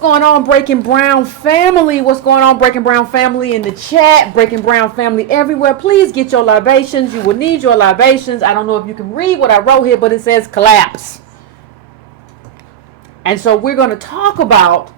going on, Breaking Brown family? What's going on, Breaking Brown family in the chat? Breaking Brown family everywhere. Please get your libations. You will need your libations. I don't know if you can read what I wrote here, but it says collapse. And so we're going to talk about,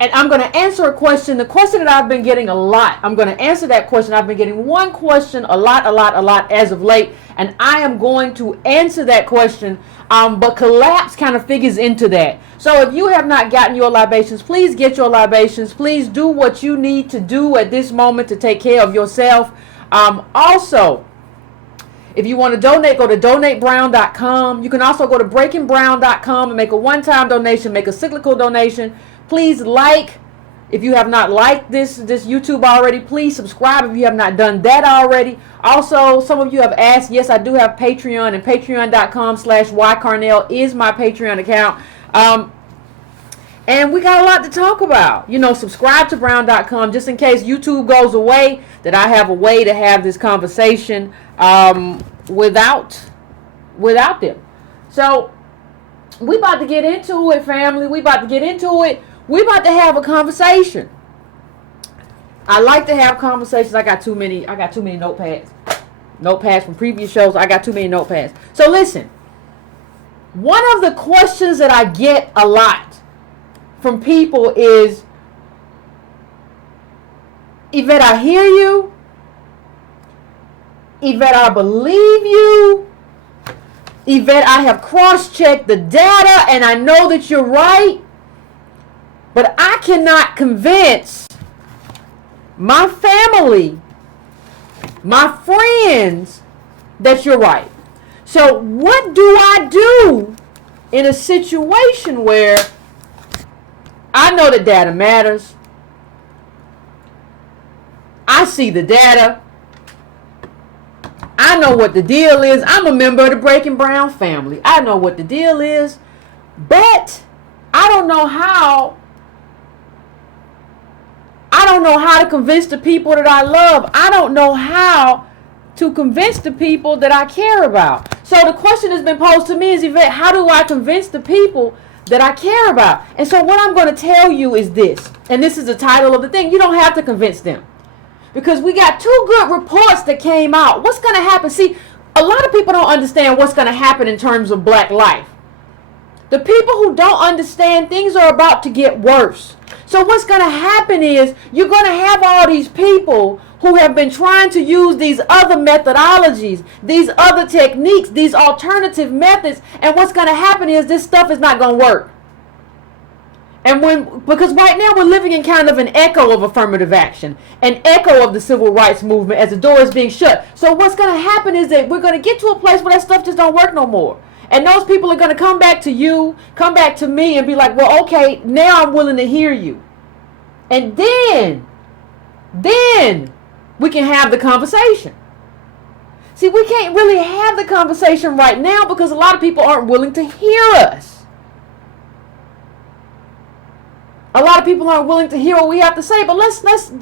and I'm going to answer a question. The question that I've been getting a lot. I'm going to answer that question. I've been getting one question a lot as of late. And I am going to answer that question. But collapse kind of figures into that. So if you have not gotten your libations, please get your libations. Please do what you need to do at this moment to take care of yourself. Also, if you want to donate, go to donatebrown.com. You can also go to breakingbrown.com and make a one-time donation, make a cyclical donation. Please like, if you have not liked this YouTube already, please subscribe if you have not done that already. Also, some of you have asked, yes, I do have Patreon, and patreon.com/ycarnell is my Patreon account. And we got a lot to talk about. You know, subscribe to brown.com just in case YouTube goes away, that I have a way to have this conversation without them. So, we about to get into it, family. We about to get into it. We about to have a conversation. I like to have conversations. I got too many notepads. Notepads from previous shows. I got too many notepads. So listen. One of the questions that I get a lot from people is, Yvette, I hear you. Yvette, I believe you. Yvette, I have cross-checked the data and I know that you're right. But I cannot convince my family, my friends, that you're right. So what do I do in a situation where I know the data matters? I see the data. I know what the deal is. I'm a member of the Breaking Brown family. I know what the deal is. But I don't know how to convince the people that I love. I don't know how to convince the people that I care about. So the question has been posed to me is, Yvette, how do I convince the people that I care about? And so what I'm going to tell you is this, and this is the title of the thing. You don't have to convince them, because we got two good reports that came out. What's going to happen? See, a lot of people don't understand what's going to happen in terms of black life. The people who don't understand, things are about to get worse. So what's going to happen is you're going to have all these people who have been trying to use these other methodologies, these other techniques, these alternative methods. And what's going to happen is this stuff is not going to work. And because right now we're living in kind of an echo of affirmative action, an echo of the civil rights movement as the door is being shut. So what's going to happen is that we're going to get to a place where that stuff just don't work no more. And those people are going to come back to you, come back to me and be like, well, okay, now I'm willing to hear you. And then we can have the conversation. See, we can't really have the conversation right now because a lot of people aren't willing to hear us. A lot of people aren't willing to hear what we have to say. But let's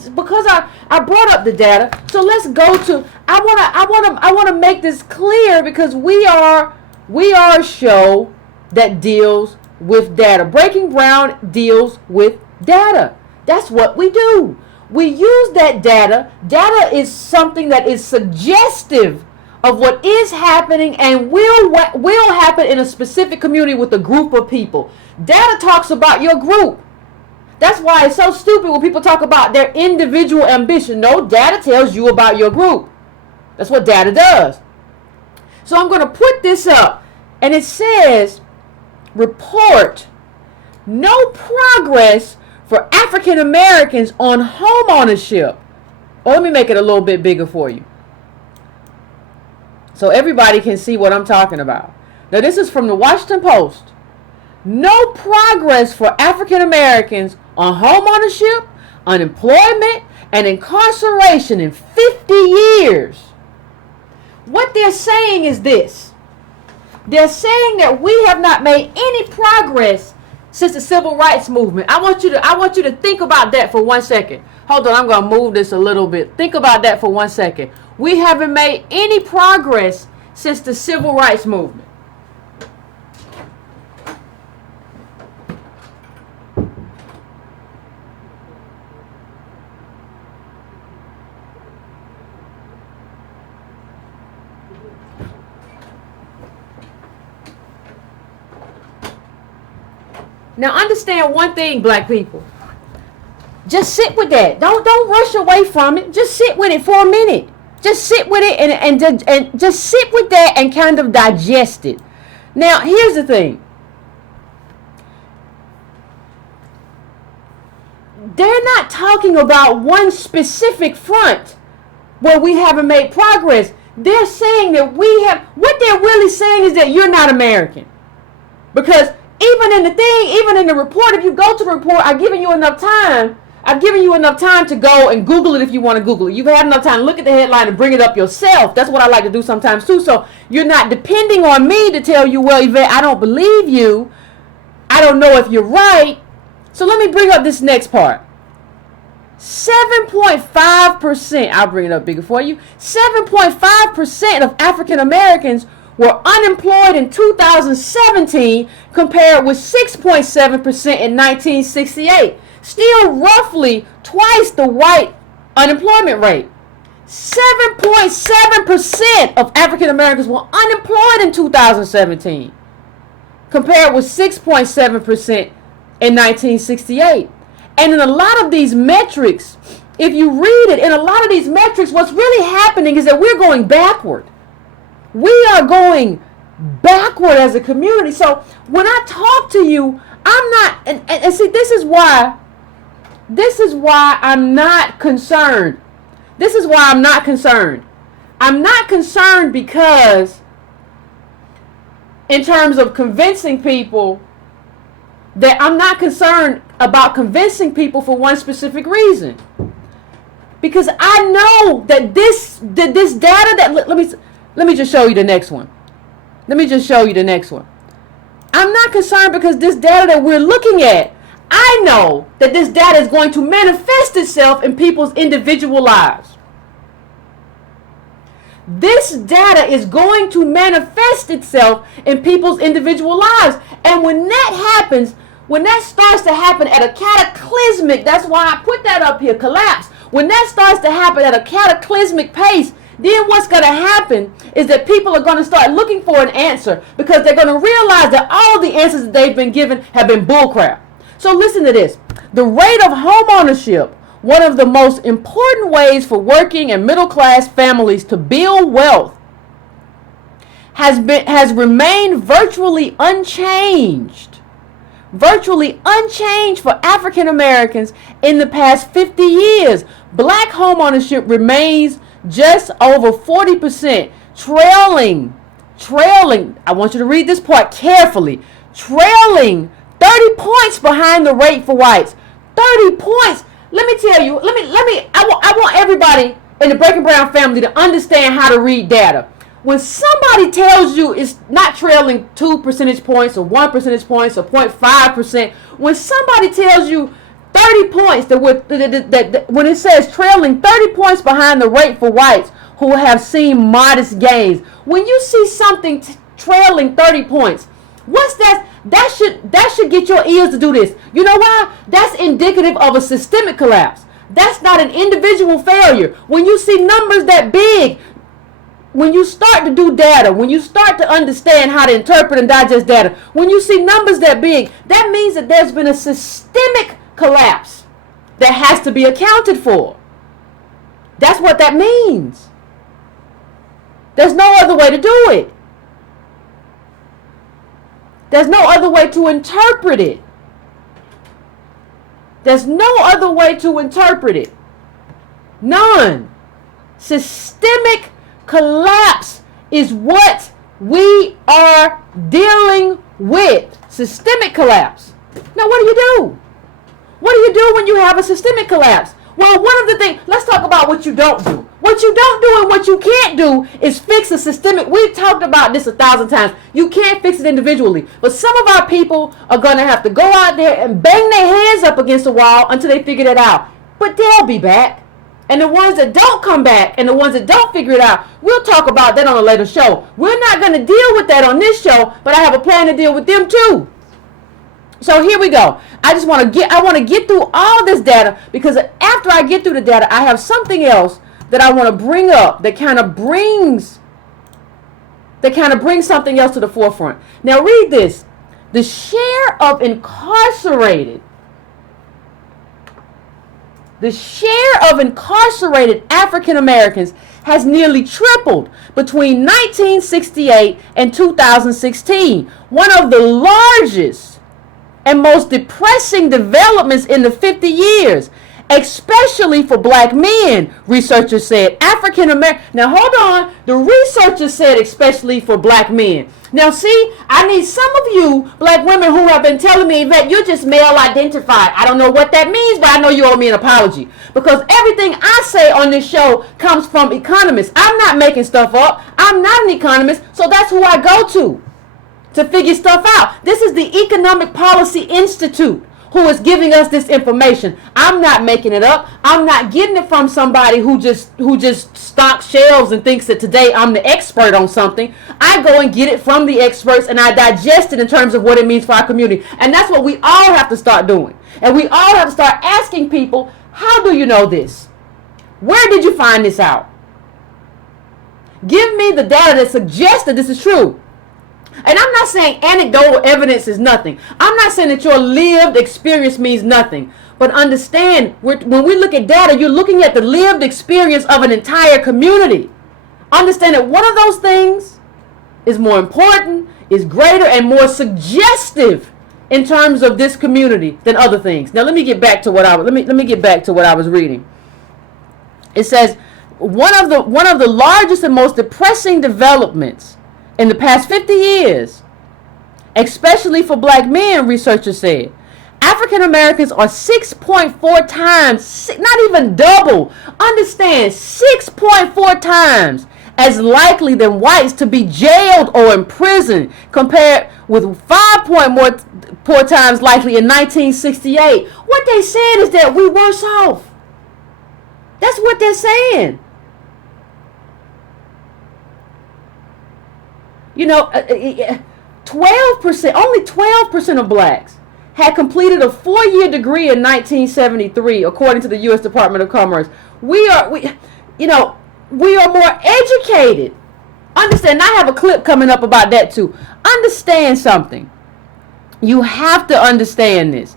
because I brought up the data, so let's go to. I wanna make this clear because we are a show that deals with data. Breaking Brown deals with data. That's what we do. We use that data. Data is something that is suggestive of what is happening and will happen in a specific community with a group of people. Data talks about your group. That's why it's so stupid when people talk about their individual ambition. No, data tells you about your group. That's what data does. So I'm going to put this up, and it says, report no progress for African Americans on home ownership. Oh, let me make it a little bit bigger for you, so everybody can see what I'm talking about. Now, this is from the Washington Post. No progress for African Americans on home ownership, unemployment, and incarceration in 50 years. What they're saying is this. They're saying that we have not made any progress since the civil rights movement. I want you to think about that for 1 second. Hold on, I'm going to move this a little bit. Think about that for 1 second. We haven't made any progress since the civil rights movement. Now understand one thing, black people. Just sit with that. Don't rush away from it. Just sit with it for a minute. Just sit with it and just sit with that and kind of digest it. Now, here's the thing. They're not talking about one specific front where we haven't made progress. They're saying that we have, what they're really saying is that you're not American. Because even in the report, if you go to the report, I've given you enough time to go and Google it if you want to Google it. You've had enough time to look at the headline and bring it up yourself. That's what I like to do sometimes too. So you're not depending on me to tell you, well, Yvette, I don't believe you. I don't know if you're right. So let me bring up this next part. 7.5%, I'll bring it up bigger for you. 7.5% of African Americans were unemployed in 2017 compared with 6.7% in 1968. Still roughly twice the white unemployment rate. 7.7% of African Americans were unemployed in 2017 compared with 6.7% in 1968. And in a lot of these metrics, if you read it, in a lot of these metrics, what's really happening is that we're going backward. We are going backward as a community. So when I talk to you, I'm not, and see, this is why I'm not concerned. This is why I'm not concerned. I'm not concerned because in terms of convincing people, that I'm not concerned about convincing people for one specific reason. Because I know that this data that, let me just show you the next one. Let me just show you the next one. I'm not concerned because this data that we're looking at, I know that this data is going to manifest itself in people's individual lives. This data is going to manifest itself in people's individual lives. And when that happens, when that starts to happen at a cataclysmic, that's why I put that up here, collapse. When that starts to happen at a cataclysmic pace, then what's going to happen is that people are going to start looking for an answer because they're going to realize that all the answers that they've been given have been bullcrap. So listen to this. The rate of home ownership, one of the most important ways for working and middle class families to build wealth, has remained virtually unchanged for African Americans in the past 50 years. Black home ownership remains just over 40%, trailing, I want you to read this part carefully, trailing 30 points behind the rate for whites. 30 points. Let me tell you, I want everybody in the Breaking Brown family to understand how to read data. When somebody tells you it's not trailing 2 percentage points or 1 percentage points or 0.5%, when somebody tells you 30 points, that when it says trailing 30 points behind the rate for whites who have seen modest gains, when you see something trailing 30 points, what's that? That should get your ears to do this. You know why? That's indicative of a systemic collapse. That's not an individual failure. When you see numbers that big, when you start to do data, when you start to understand how to interpret and digest data, when you see numbers that big, that means that there's been a systemic collapse that has to be accounted for. That's what that means. There's no other way to do it. There's no other way to interpret it. There's no other way to interpret it. None. Systemic collapse is what we are dealing with. Systemic collapse. Now, what do you do? What do you do when you have a systemic collapse? Well, one of the things, let's talk about what you don't do. What you don't do and what you can't do is fix a systemic. We've talked about this 1,000 times. You can't fix it individually. But some of our people are going to have to go out there and bang their hands up against the wall until they figure it out. But they'll be back. And the ones that don't come back and the ones that don't figure it out, we'll talk about that on a later show. We're not going to deal with that on this show, but I have a plan to deal with them too. So here we go. I want to get through all this data because after I get through the data, I have something else that I want to bring up that kind of brings something else to the forefront. Now read this. the share of incarcerated African Americans has nearly tripled between 1968 and 2016. One of the largest and most depressing developments in the 50 years, especially for black men, researchers said. African American. Now hold on. The researchers said especially for black men. Now see, I need some of you black women who have been telling me that you're just male identified. I don't know what that means, but I know you owe me an apology. Because everything I say on this show comes from economists. I'm not making stuff up. I'm not an economist, so that's who I go to figure stuff out. This is the Economic Policy Institute who is giving us this information. I'm not making it up. I'm not getting it from somebody who just stocks shelves and thinks that today I'm the expert on something. I go and get it from the experts and I digest it in terms of what it means for our community. And that's what we all have to start doing. And we all have to start asking people, how do you know this? Where did you find this out? Give me the data that suggests that this is true. And I'm not saying anecdotal evidence is nothing. I'm not saying that your lived experience means nothing. But understand, when we look at data, you're looking at the lived experience of an entire community. Understand that one of those things is more important, is greater, and more suggestive in terms of this community than other things. Now let me get back to what I was reading. It says one of the largest and most depressing developments in the past 50 years, especially for black men, researchers said, African Americans are 6.4 times, not even double, understand, 6.4 times as likely than whites to be jailed or imprisoned, compared with 5.4 times likely in 1968. What they said is that we worse off. That's what they're saying. You know, 12%, only 12% of blacks had completed a 4-year degree in 1973, according to the U.S. Department of Commerce. We are more educated. Understand, I have a clip coming up about that too. Understand something. You have to understand this.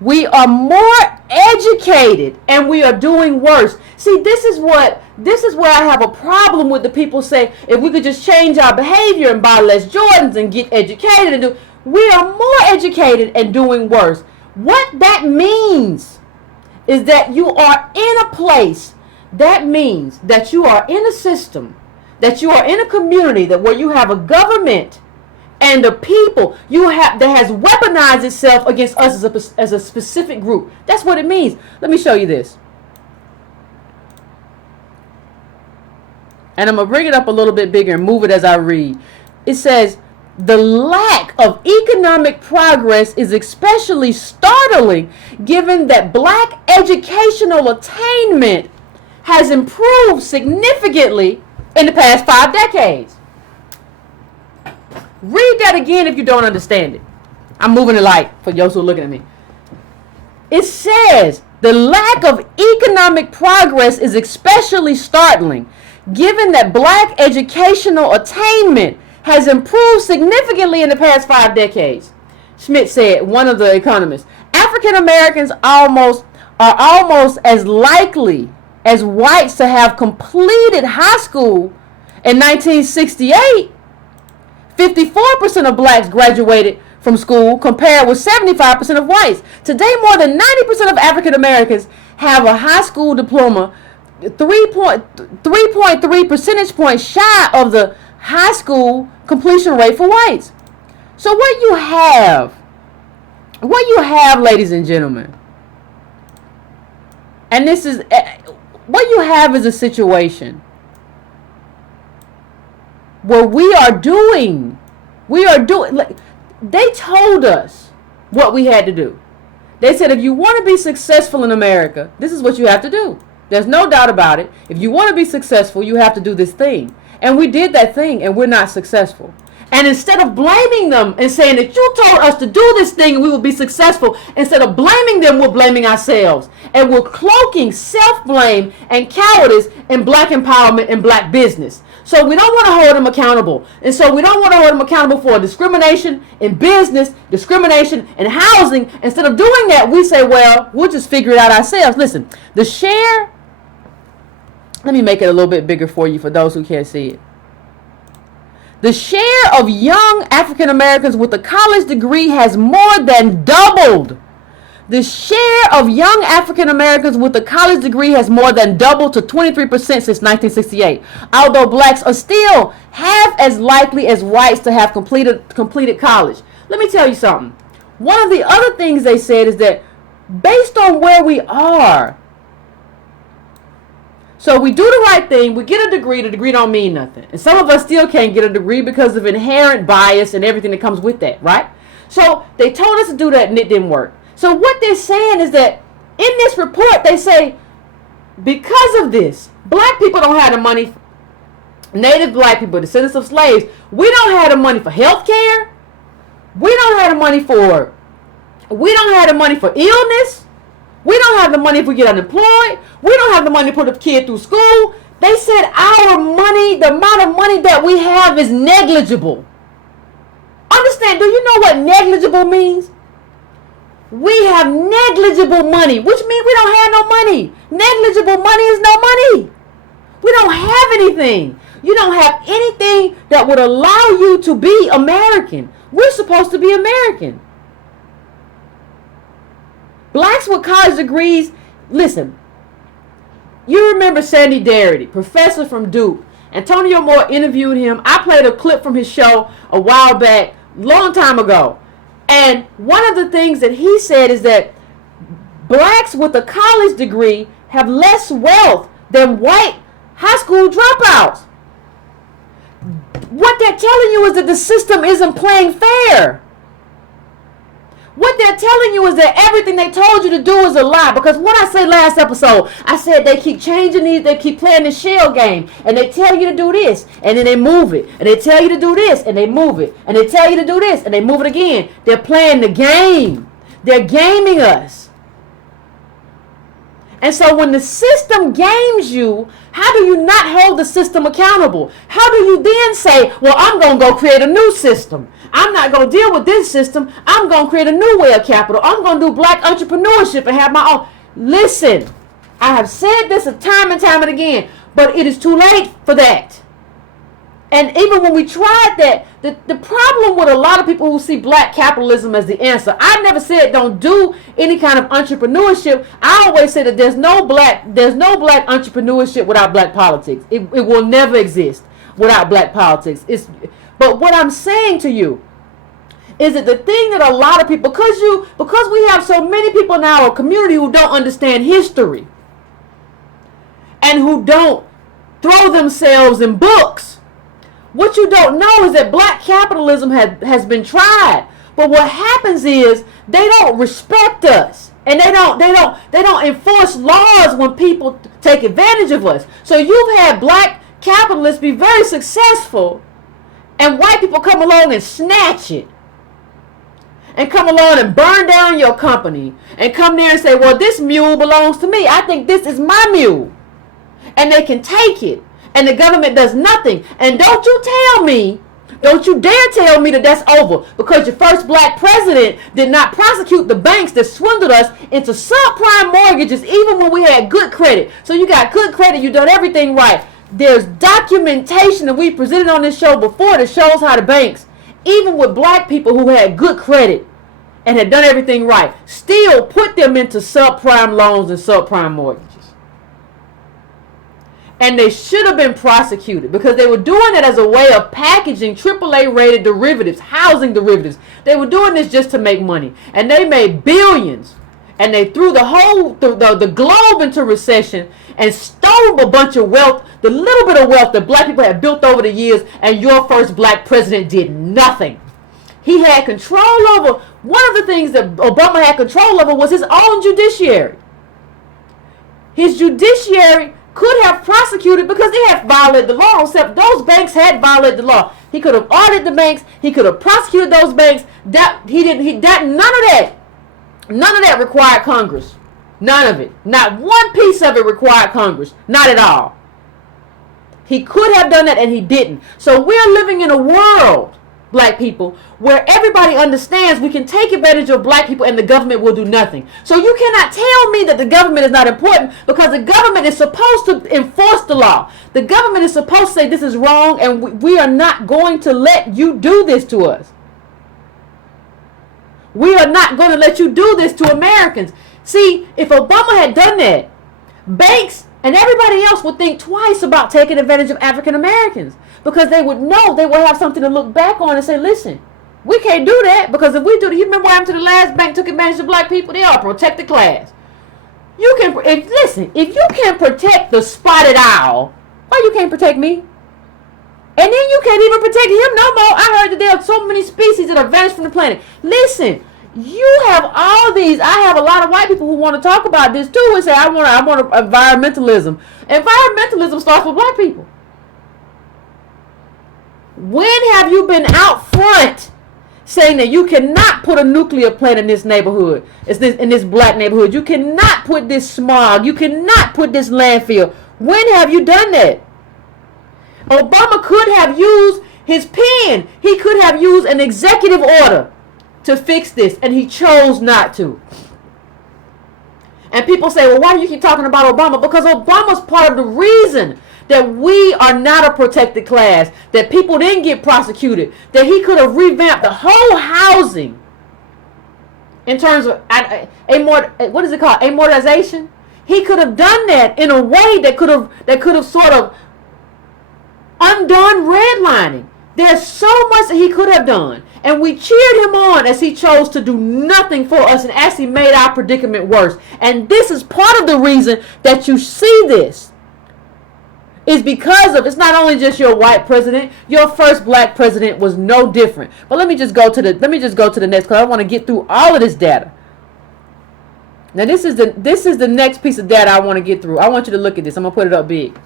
We are more educated and we are doing worse. See, this is where I have a problem with the people say, if we could just change our behavior and buy less Jordans and get educated and we are more educated and doing worse. What that means is that you are in a place, that means that you are in a system, that you are in a community that where you have a government and the people that has weaponized itself against us as a specific group. That's what it means. Let me show you this. And I'm going to bring it up a little bit bigger and move it as I read. It says, the lack of economic progress is especially startling given that black educational attainment has improved significantly in the past 5 decades. Read that again if you don't understand it. I'm moving it light for those who are looking at me. It says the lack of economic progress is especially startling given that black educational attainment has improved significantly in the past 5 decades. Schmidt said, one of the economists. African Americans are almost as likely as whites to have completed high school in 1968. 54% of blacks graduated from school compared with 75% of whites. Today, more than 90% of African Americans have a high school diploma, 3.3 percentage points shy of the high school completion rate for whites. So what you have, ladies and gentlemen, and this is, what you have is a situation where we are doing, like, they told us what we had to do. They said, if you want to be successful in America, this is what you have to do. There's no doubt about it. If you want to be successful, you have to do this thing. And we did that thing and we're not successful. And instead of blaming them and saying that you told us to do this thing and we will be successful, instead of blaming them, we're blaming ourselves. And we're cloaking self-blame and cowardice in black empowerment and black business. So we don't want to hold them accountable. And so we don't want to hold them accountable for discrimination in business, discrimination in housing. Instead of doing that, we say, well, we'll just figure it out ourselves. Listen, the share, let me make it a little bit bigger for you for those who can't see it. The share of young African Americans with a college degree has more than doubled. The share of young African Americans with a college degree has more than doubled to 23% since 1968. Although blacks are still half as likely as whites to have completed college. Let me tell you something. One of the other things they said is that based on where we are, so we do the right thing, we get a degree, the degree don't mean nothing. And some of us still can't get a degree because of inherent bias and everything that comes with that, right? So they told us to do that and it didn't work. So what they're saying is that in this report, they say, because of this, black people don't have the money, native black people, descendants of slaves, we don't have the money for health care. We don't have the money for illness. We don't have the money if we get unemployed. We don't have the money to put a kid through school. They said our money, the amount of money that we have is negligible. Understand, do you know what negligible means? We have negligible money, which means we don't have no money. Negligible money is no money. We don't have anything. You don't have anything that would allow you to be American. We're supposed to be American. Blacks with college degrees, listen, you remember Sandy Darity, professor from Duke. Antonio Moore interviewed him. I played a clip from his show a while back, long time ago. And one of the things that he said is that blacks with a college degree have less wealth than white high school dropouts. What they're telling you is that the system isn't playing fair. What they're telling you is that everything they told you to do is a lie. Because what I said last episode, I said they keep changing these, they keep playing the shell game. And they tell you to do this, and then they move it. And they tell you to do this, and they move it. And they tell you to do this, and they move it again. They're playing the game. They're gaming us. And so when the system games you, how do you not hold the system accountable? How do you then say, well, I'm going to go create a new system. I'm not going to deal with this system. I'm going to create a new way of capital. I'm going to do black entrepreneurship and have my own. Listen, I have said this time and time and again, but it is too late for that. And even when we tried that, the problem with a lot of people who see black capitalism as the answer, I never said don't do any kind of entrepreneurship. I always say that there's no black entrepreneurship without black politics. It will never exist without black politics. But what I'm saying to you is that the thing that a lot of people, because we have so many people in our community who don't understand history and who don't throw themselves in books. What you don't know is that black capitalism has been tried. But what happens is they don't respect us. And they don't enforce laws when people take advantage of us. So you've had black capitalists be very successful, and white people come along and snatch it. And come along and burn down your company. And come there and say, well, this mule belongs to me. I think this is my mule. And they can take it. And the government does nothing. And don't you dare tell me that that's over. Because your first black president did not prosecute the banks that swindled us into subprime mortgages even when we had good credit. So you got good credit, you done everything right. There's documentation that we presented on this show before that shows how the banks, even with black people who had good credit and had done everything right, still put them into subprime loans and subprime mortgages. And they should have been prosecuted because they were doing it as a way of packaging AAA rated derivatives, housing derivatives. They were doing this just to make money. And they made billions. And they threw the globe into recession and stole a bunch of wealth, the little bit of wealth that black people had built over the years, and your first black president did nothing. He had control over, one of the things that Obama had control over was his own judiciary. His judiciary could have prosecuted because they had violated the law, except those banks had violated the law. He could have audited the banks. He could have prosecuted those banks. None of that required Congress. None of it. Not one piece of it required Congress. Not at all. He could have done that and he didn't. So we're living in a world, black people, where everybody understands we can take advantage of black people and the government will do nothing. So you cannot tell me that the government is not important, because the government is supposed to enforce the law. The government is supposed to say this is wrong and we are not going to let you do this to us. We are not going to let you do this to Americans. See, if Obama had done that, banks and everybody else would think twice about taking advantage of African Americans, because they would know they would have something to look back on and say, listen, we can't do that, because if we do, you remember what happened to the last bank took advantage of black people? They are a protected class. You can, if you can protect the spotted owl, why you can't protect me? And then you can't even protect him no more. I heard that there are so many species that are vanished from the planet. Listen, you have all these. I have a lot of white people who want to talk about this too and say, I want environmentalism. Environmentalism starts with black people. When have you been out front saying that you cannot put a nuclear plant in this neighborhood, in this black neighborhood? You cannot put this smog. You cannot put this landfill. When have you done that? Obama could have used his pen. He could have used an executive order to fix this, and he chose not to. And people say, well, why do you keep talking about Obama? Because Obama's part of the reason that we are not a protected class, that people didn't get prosecuted, that he could have revamped the whole housing in terms of what is it called? Amortization. He could have done that in a way that could have sort of undone redlining. There's so much that he could have done. And we cheered him on as he chose to do nothing for us and actually made our predicament worse. And this is part of the reason that you see this. Is because of, it's not only just your white president, your first black president was no different. But let me just go to the next, because I want to get through all of this data. Now this is the next piece of data I want to get through. I want you to look at this. I'm going to put it up big.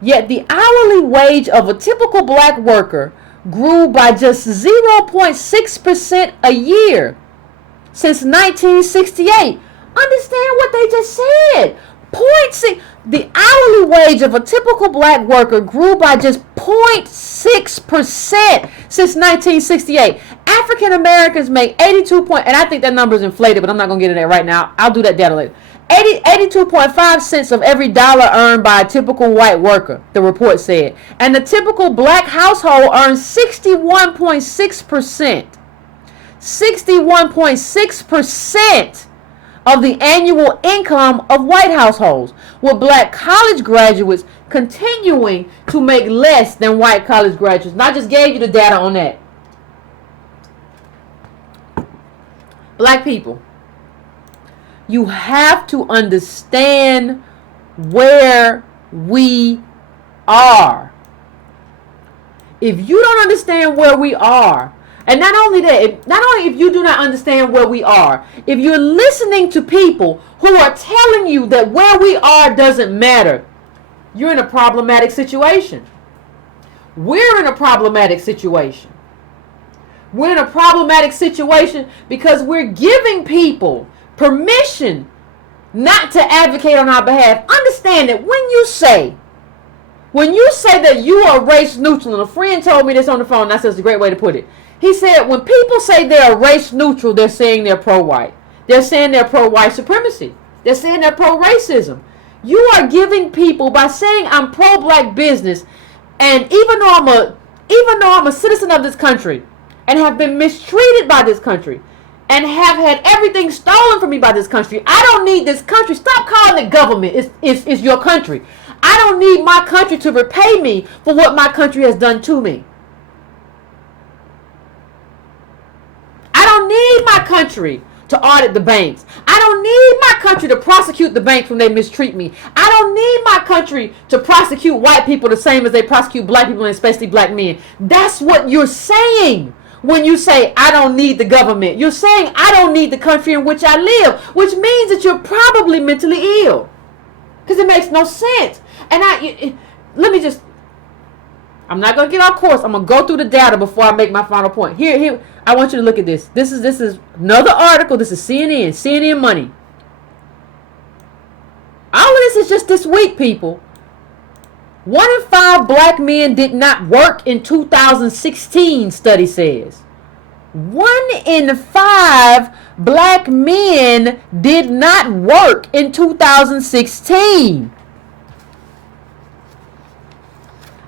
Yet the hourly wage of a typical black worker grew by just 0.6% a year since 1968. Understand what they just said. 0.6. The hourly wage of a typical black worker grew by just 0.6% since 1968. African Americans make 82 point, and I think that number is inflated, but I'm not going to get into that right now. I'll do that data later. 82.5 cents of every dollar earned by a typical white worker, the report said. And the typical black household earns 61.6%. 61.6% of the annual income of white households, with black college graduates continuing to make less than white college graduates. And I just gave you the data on that. Black people, you have to understand where we are. If you don't understand where we are, and not only that, not only if you do not understand where we are, if you're listening to people who are telling you that where we are doesn't matter, you're in a problematic situation. We're in a problematic situation. We're in a problematic situation because we're giving people permission not to advocate on our behalf. Understand that when you say that you are race neutral, and a friend told me this on the phone, and that's just a great way to put it. He said when people say they're race neutral, they're saying they're pro-white. They're saying they're pro-white supremacy. They're saying they're pro-racism. You are giving people, by saying I'm pro-black business, and even though I'm a citizen of this country and have been mistreated by this country and have had everything stolen from me by this country, I don't need this country. Stop calling it government. It's your country. I don't need my country to repay me for what my country has done to me. I don't need my country to audit the banks. I don't need my country to prosecute the banks when they mistreat me. I don't need my country to prosecute white people the same as they prosecute black people, and especially black men. That's what you're saying when you say, I don't need the government. You're saying, I don't need the country in which I live, which means that you're probably mentally ill. Because it makes no sense. And I'm not going to get off course. I'm going to go through the data before I make my final point. Here, I want you to look at this. This is another article. This is CNN Money. All of this is just this week, people. 1 in 5 black men did not work in 2016, study says. 1 in 5 black men did not work in 2016.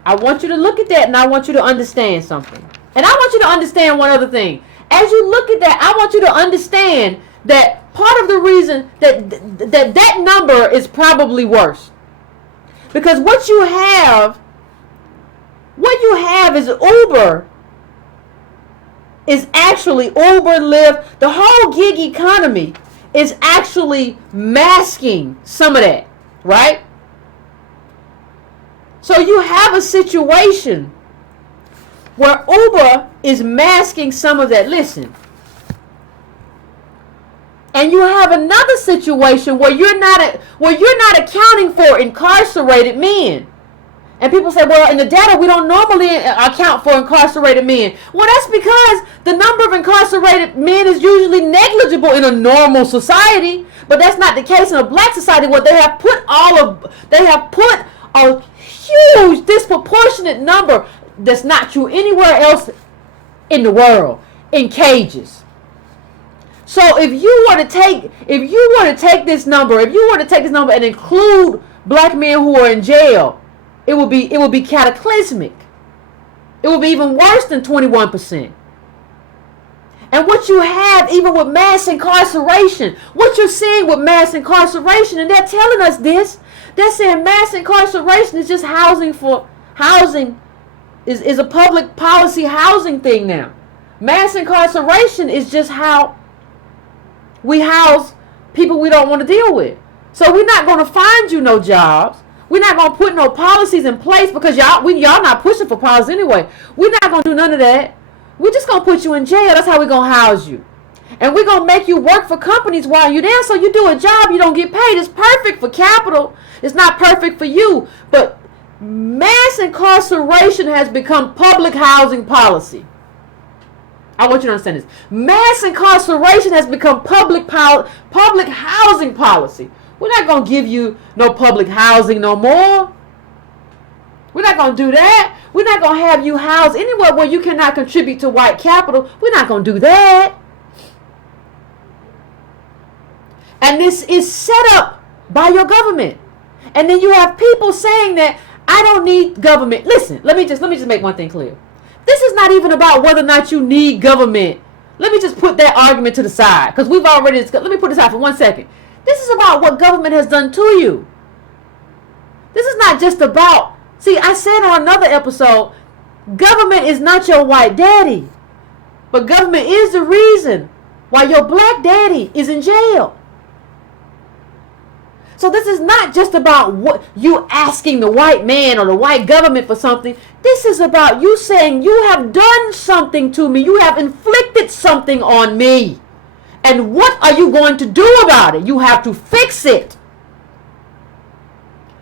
I want you to look at that, and I want you to understand something. And I want you to understand one other thing. As you look at that, I want you to understand that part of the reason that number is probably worse. Because what you have is Uber is actually Uber, Lyft, the whole gig economy is actually masking some of that, right? So you have a situation where Uber is masking some of that. Listen. And you have another situation where you're not accounting for incarcerated men. And people say, well, in the data, we don't normally account for incarcerated men. Well, that's because the number of incarcerated men is usually negligible in a normal society. But that's not the case in a black society, where they have put a huge disproportionate number that's not true anywhere else in the world in cages. So if you were to take this number and include black men who are in jail, it would be cataclysmic. It would be even worse than 21%. And what you have, even with mass incarceration, what you're seeing with mass incarceration, and they're telling us this, they're saying mass incarceration is just housing is a public policy housing thing now. Mass incarceration is just how we house people we don't want to deal with. So we're not going to find you no jobs. We're not going to put no policies in place because y'all not pushing for policies anyway. We're not going to do none of that. We're just going to put you in jail. That's how we're going to house you. And we're going to make you work for companies while you're there, so you do a job, you don't get paid. It's perfect for capital. It's not perfect for you. But mass incarceration has become public housing policy. I want you to understand this. Mass incarceration has become public housing policy. We're not going to give you no public housing no more. We're not going to do that. We're not going to have you housed anywhere where you cannot contribute to white capital. We're not going to do that. And this is set up by your government. And then you have people saying that I don't need government. Listen, let me just make one thing clear. This is not even about whether or not you need government. Let me just put that argument to the side, because we've already discussed. Let me put this out for 1 second. This is about what government has done to you. This is not just about, see, I said on another episode, government is not your white daddy. But government is the reason why your black daddy is in jail. So this is not just about what you asking the white man or the white government for something. This is about you saying, you have done something to me. You have inflicted something on me. And what are you going to do about it? You have to fix it.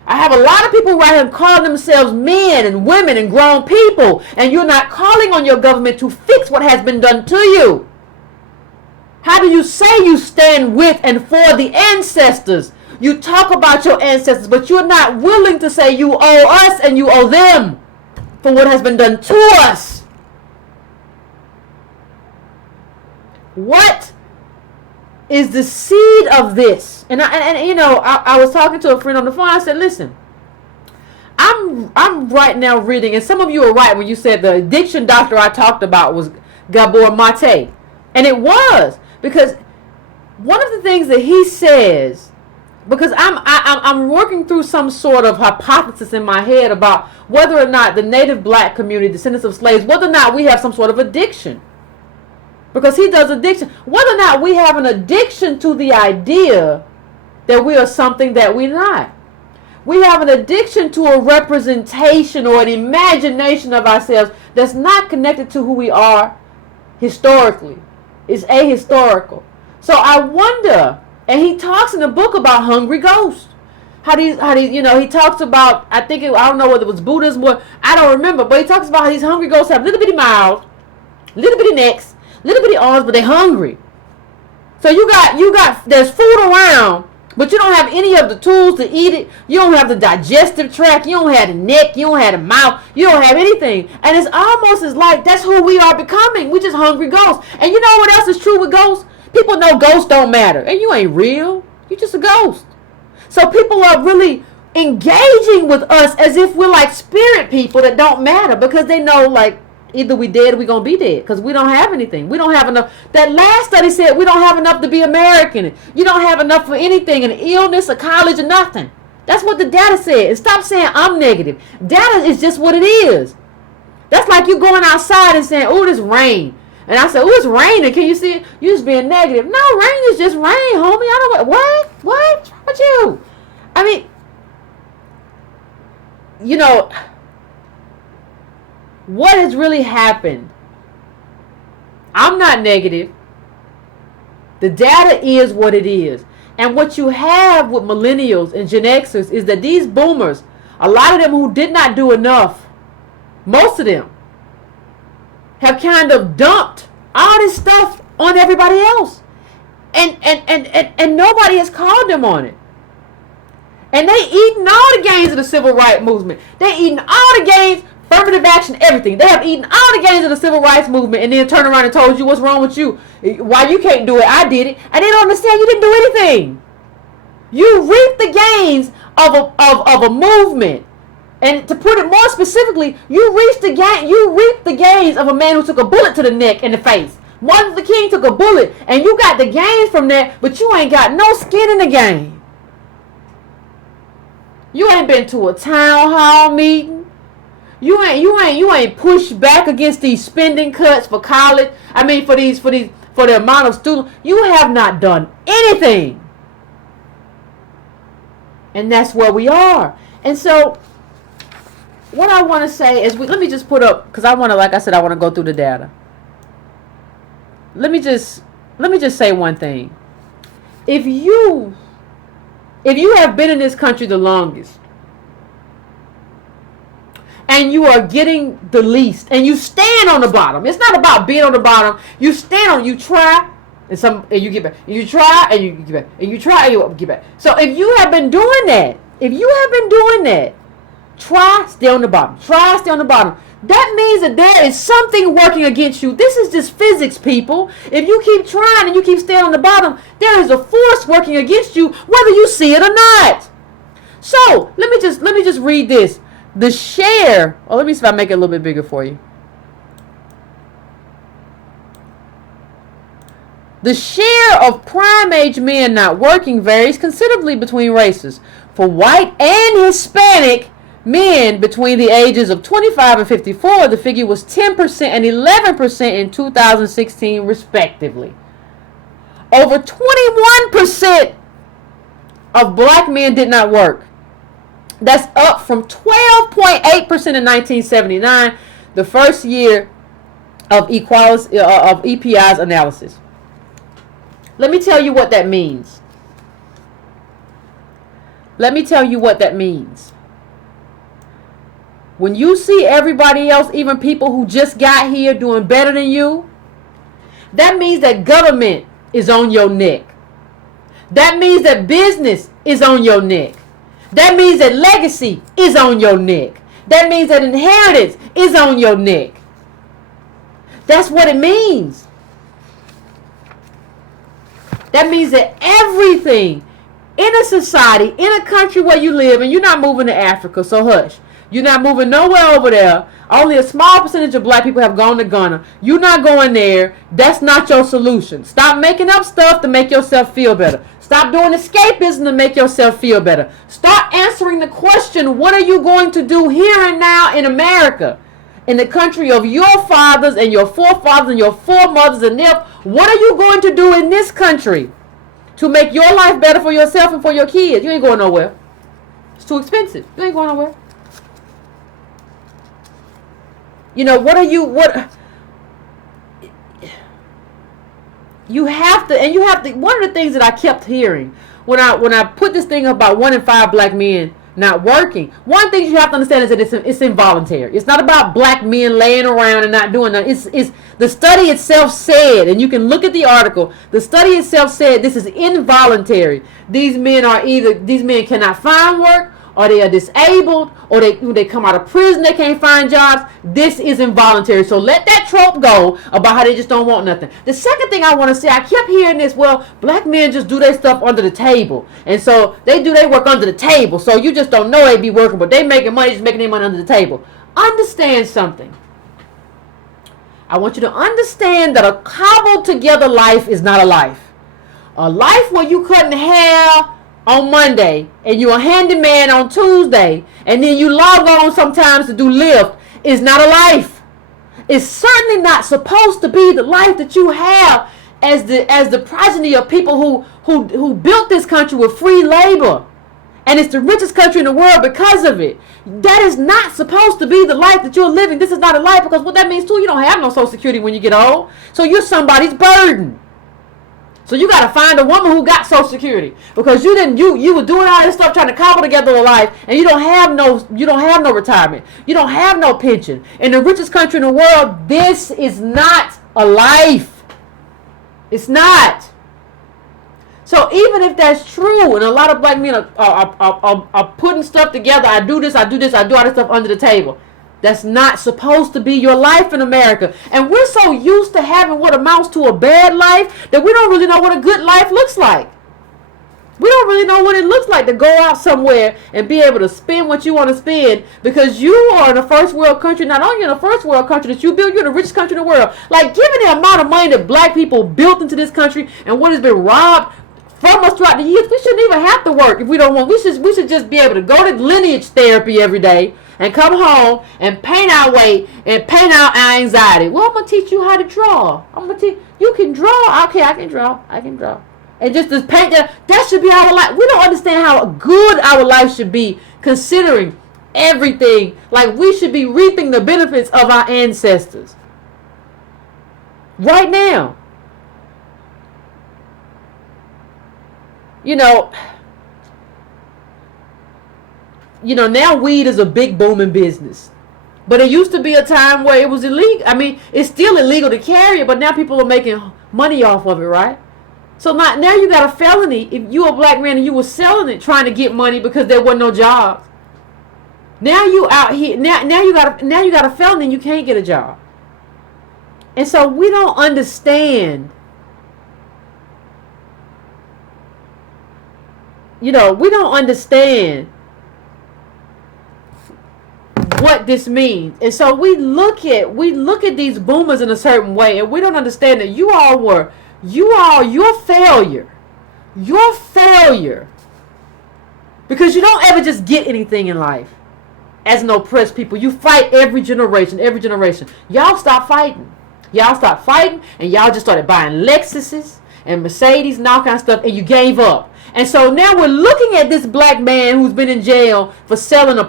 I have a lot of people right here calling themselves men and women and grown people. And you're not calling on your government to fix what has been done to you. How do you say you stand with and for the ancestors? You talk about your ancestors, but you're not willing to say you owe us and you owe them for what has been done to us. What is the seed of this? And I was talking to a friend on the phone. I said, listen, I'm right now reading, and some of you are right when you said the addiction doctor I talked about was Gabor Mate. And it was, because one of the things that he says, because I'm working through some sort of hypothesis in my head about whether or not the native black community, descendants of slaves, whether or not we have some sort of addiction. Because he does addiction. Whether or not we have an addiction to the idea that we are something that we're not. We have an addiction to a representation or an imagination of ourselves that's not connected to who we are historically. It's ahistorical. So I wonder, and he talks in the book about hungry ghosts. How these, he talks about, I don't know whether it was Buddhism or, I don't remember, but he talks about how these hungry ghosts have little bitty mouths, little bitty necks, little bitty arms, but they're hungry. So you got, there's food around, But you don't have any of the tools to eat it. You don't have the digestive tract. You don't have the neck. You don't have the mouth. You don't have anything. And it's almost as like that's who we are becoming. We just hungry ghosts. And you know what else is true with ghosts? People know ghosts don't matter. And you ain't real. You just a ghost. So people are really engaging with us as if we're like spirit people that don't matter, because they know like either we dead or we gonna be dead, because we don't have anything. We don't have enough. That last study said we don't have enough to be American. You don't have enough for anything, an illness, a college, or nothing. That's what the data said. And stop saying I'm negative. Data is just what it is. That's like you going outside and saying, oh, this rain. And I said, oh, it's raining. Can you see it? You just being negative. No, rain is just rain, homie. I don't. What? What's wrong with you? I mean, you know, what has really happened? I'm not negative. The data is what it is. And what you have with millennials and Gen Xers is that these boomers, a lot of them who did not do enough, most of them, have kind of dumped all this stuff on everybody else. And nobody has called them on it. And they eating all the gains of the civil rights movement. They eating all the gains, affirmative action, everything. They have eaten all the gains of the civil rights movement and then turned around and told you what's wrong with you. Why you can't do it, I did it. And they don't understand you didn't do anything. You reaped the gains of a movement. And to put it more specifically, you reaped the gains of a man who took a bullet to the neck and the face. Martin Luther King took a bullet, and you got the gains from that, but you ain't got no skin in the game. You ain't been to a town hall meeting. You ain't pushed back against these spending cuts for college. I mean, for the amount of students. You have not done anything. And that's where we are. And so, what I want to say is, let me just put up, because I want to, like I said, I want to go through the data. Let me just say one thing. If you have been in this country the longest, and you are getting the least, and you stand on the bottom, it's not about being on the bottom. You stand on, you try, and you get back. You try, and you get back, and you try, and you get back. So if you have been doing that, try, stay on the bottom. Try, stay on the bottom. That means that there is something working against you. This is just physics, people. If you keep trying and you keep staying on the bottom, there is a force working against you, whether you see it or not. So let me just read this. The share. Oh, let me see if I make it a little bit bigger for you. The share of prime age men not working varies considerably between races. For white and Hispanic men between the ages of 25 and 54, the figure was 10% and 11% in 2016, respectively. Over 21% of black men did not work. That's up from 12.8% in 1979, the first year of EPI's analysis. Let me tell you what that means. When you see everybody else, even people who just got here, doing better than you, that means that government is on your neck. That means that business is on your neck. That means that legacy is on your neck. That means that inheritance is on your neck. That's what it means. That means that everything in a society, in a country where you live, and you're not moving to Africa, so hush. You're not moving nowhere over there. Only a small percentage of black people have gone to Ghana. You're not going there. That's not your solution. Stop making up stuff to make yourself feel better. Stop doing escapism to make yourself feel better. Start answering the question, what are you going to do here and now in America? In the country of your fathers and your forefathers and your foremothers and them. What are you going to do in this country to make your life better for yourself and for your kids? You ain't going nowhere. It's too expensive. You ain't going nowhere. You know, you have to, one of the things that I kept hearing when I put this thing about 1 in 5 black men not working. One thing you have to understand is that it's involuntary. It's not about black men laying around and not doing nothing. It's the study itself said, and you can look at the article. The study itself said this is involuntary. These men cannot find work, or they are disabled, or they come out of prison, they can't find jobs. This is involuntary. So let that trope go about how they just don't want nothing. The second thing I want to say, I kept hearing this, well, black men just do their stuff under the table. And so they do their work under the table. So you just don't know they be working, but they making money, just making their money under the table. Understand something. I want you to understand that a cobbled together life is not a life. A life where you cutting hair on Monday and you're a handyman on Tuesday and then you log on sometimes to do Lyft is not a life. It's certainly not supposed to be the life that you have as the progeny of people who built this country with free labor. And it's the richest country in the world because of it. That is not supposed to be the life that you're living. This is not a life, because what that means too, you don't have no Social Security when you get old. So you're somebody's burden. So you got to find a woman who got Social Security, because you were doing all this stuff trying to cobble together a life, and you don't have no retirement. You don't have no pension. In the richest country in the world, this is not a life. It's not. So even if that's true, and a lot of black men are putting stuff together, I do this, I do all this stuff under the table. That's not supposed to be your life in America. And we're so used to having what amounts to a bad life that we don't really know what a good life looks like. We don't really know what it looks like to go out somewhere and be able to spend what you want to spend, because you are in a first world country. Not only in a first world country that you built, you're in the richest country in the world. Like, given the amount of money that black people built into this country and what has been robbed from us throughout the years, we shouldn't even have to work if we don't want. We should just be able to go to lineage therapy every day and come home and paint our weight and paint out our anxiety. Well, I'm going to teach you how to draw. I'm going to teach you can draw. Okay, I can draw. And just to paint that should be our life. We don't understand how good our life should be, considering everything. Like, we should be reaping the benefits of our ancestors right now. You know, now weed is a big booming business. But it used to be a time where it was illegal. I mean, it's still illegal to carry it, but now people are making money off of it, right? So now you got a felony if you a black man and you were selling it trying to get money because there wasn't no jobs. Now you out here, now you got a felony and you can't get a job. And so we don't understand. We don't understand what this means. And so we look at these boomers in a certain way, and we don't understand that your failure, because you don't ever just get anything in life as an oppressed people. You fight every generation. Y'all stop fighting, and y'all just started buying Lexuses and Mercedes and all kinds of stuff, and you gave up. And so now we're looking at this black man who's been in jail for selling a